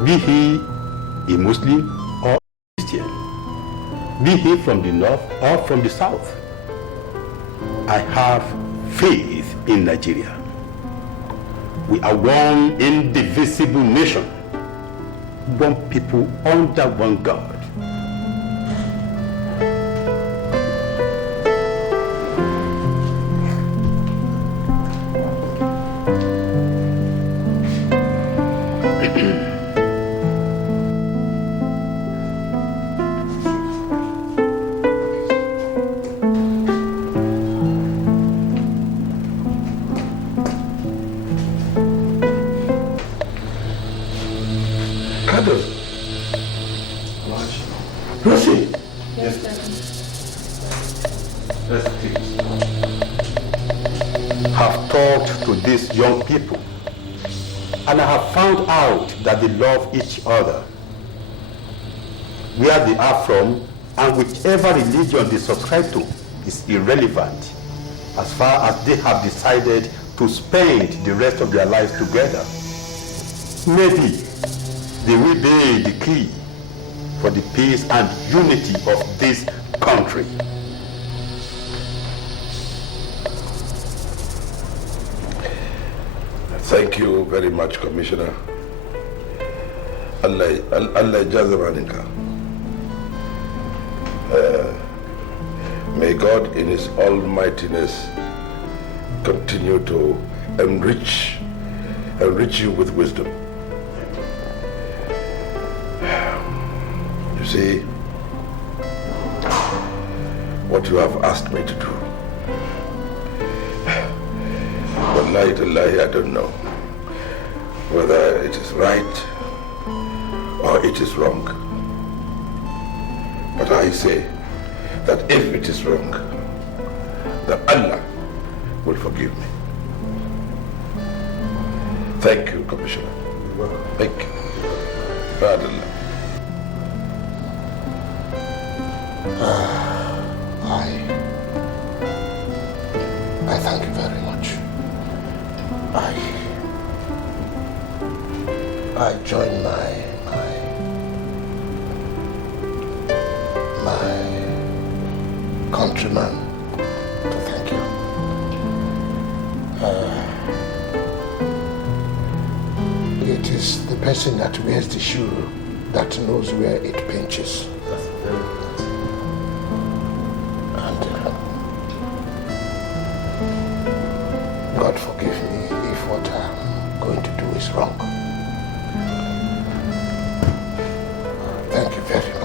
be he a Muslim or Christian, be he from the north or from the south. I have faith in Nigeria. We are one indivisible nation, one people under one God. Young people, and I have found out that they love each other. Where they are from and whichever religion they subscribe to is irrelevant as far as they have decided to spend the rest of their lives together. Maybe they will be the key for the peace and unity of this country. Thank you very much, Commissioner. Allah Jazamaninka. May God in His almightiness continue to enrich you with wisdom. You see, what you have asked me to do, wallahi, I don't know whether it is right or it is wrong. But I say that if it is wrong, that Allah will forgive me. Thank you, Commissioner. Thank you. Badallah. I thank you very much. I join my countrymen to thank you. It is the person that wears the shoe that knows where it pinches. And God forgive me if what I'm going to do is wrong. Thank you very much.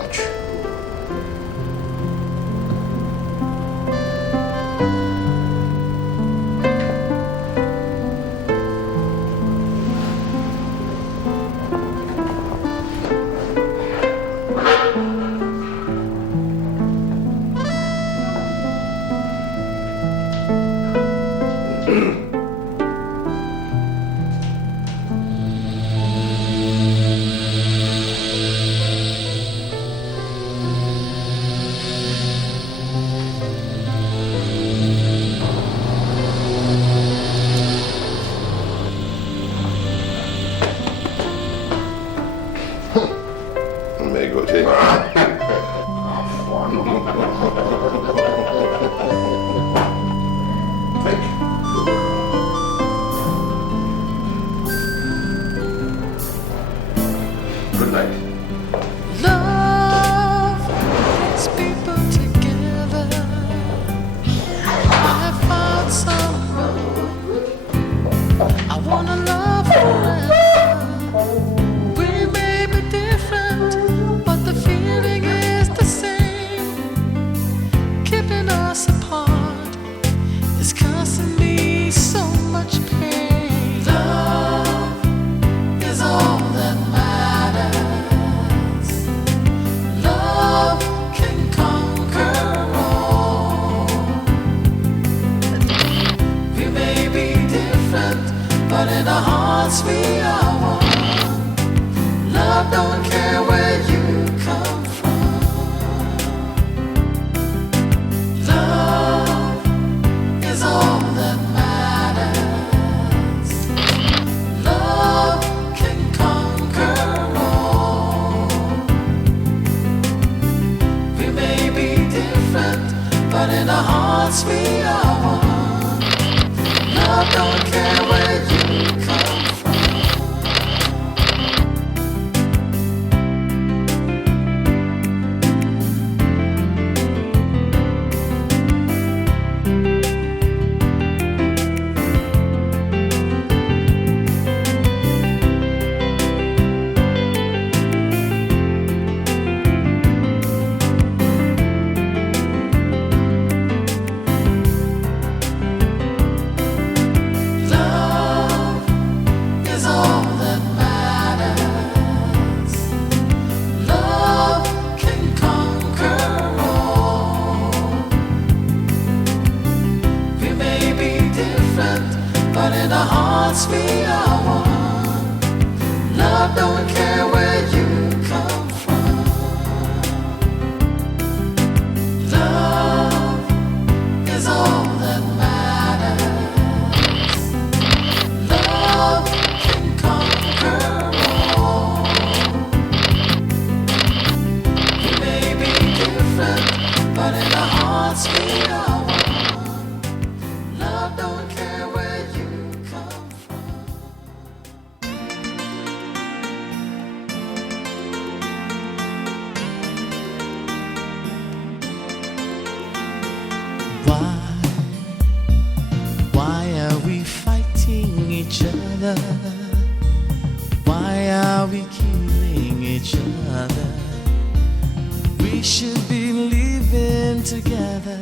in our hearts we are one. Love don't care where you come from. Love is all that matters. Love can conquer all. We may be different, but in our hearts we are one. Love don't care where you come from. But in our hearts we are one. Love don't care where you come from. Love is all that matters. Love can conquer all. We may be different, but in our hearts we are one. Love don't care where you come from. Why are we fighting each other? Why are we killing each other? We should be living together.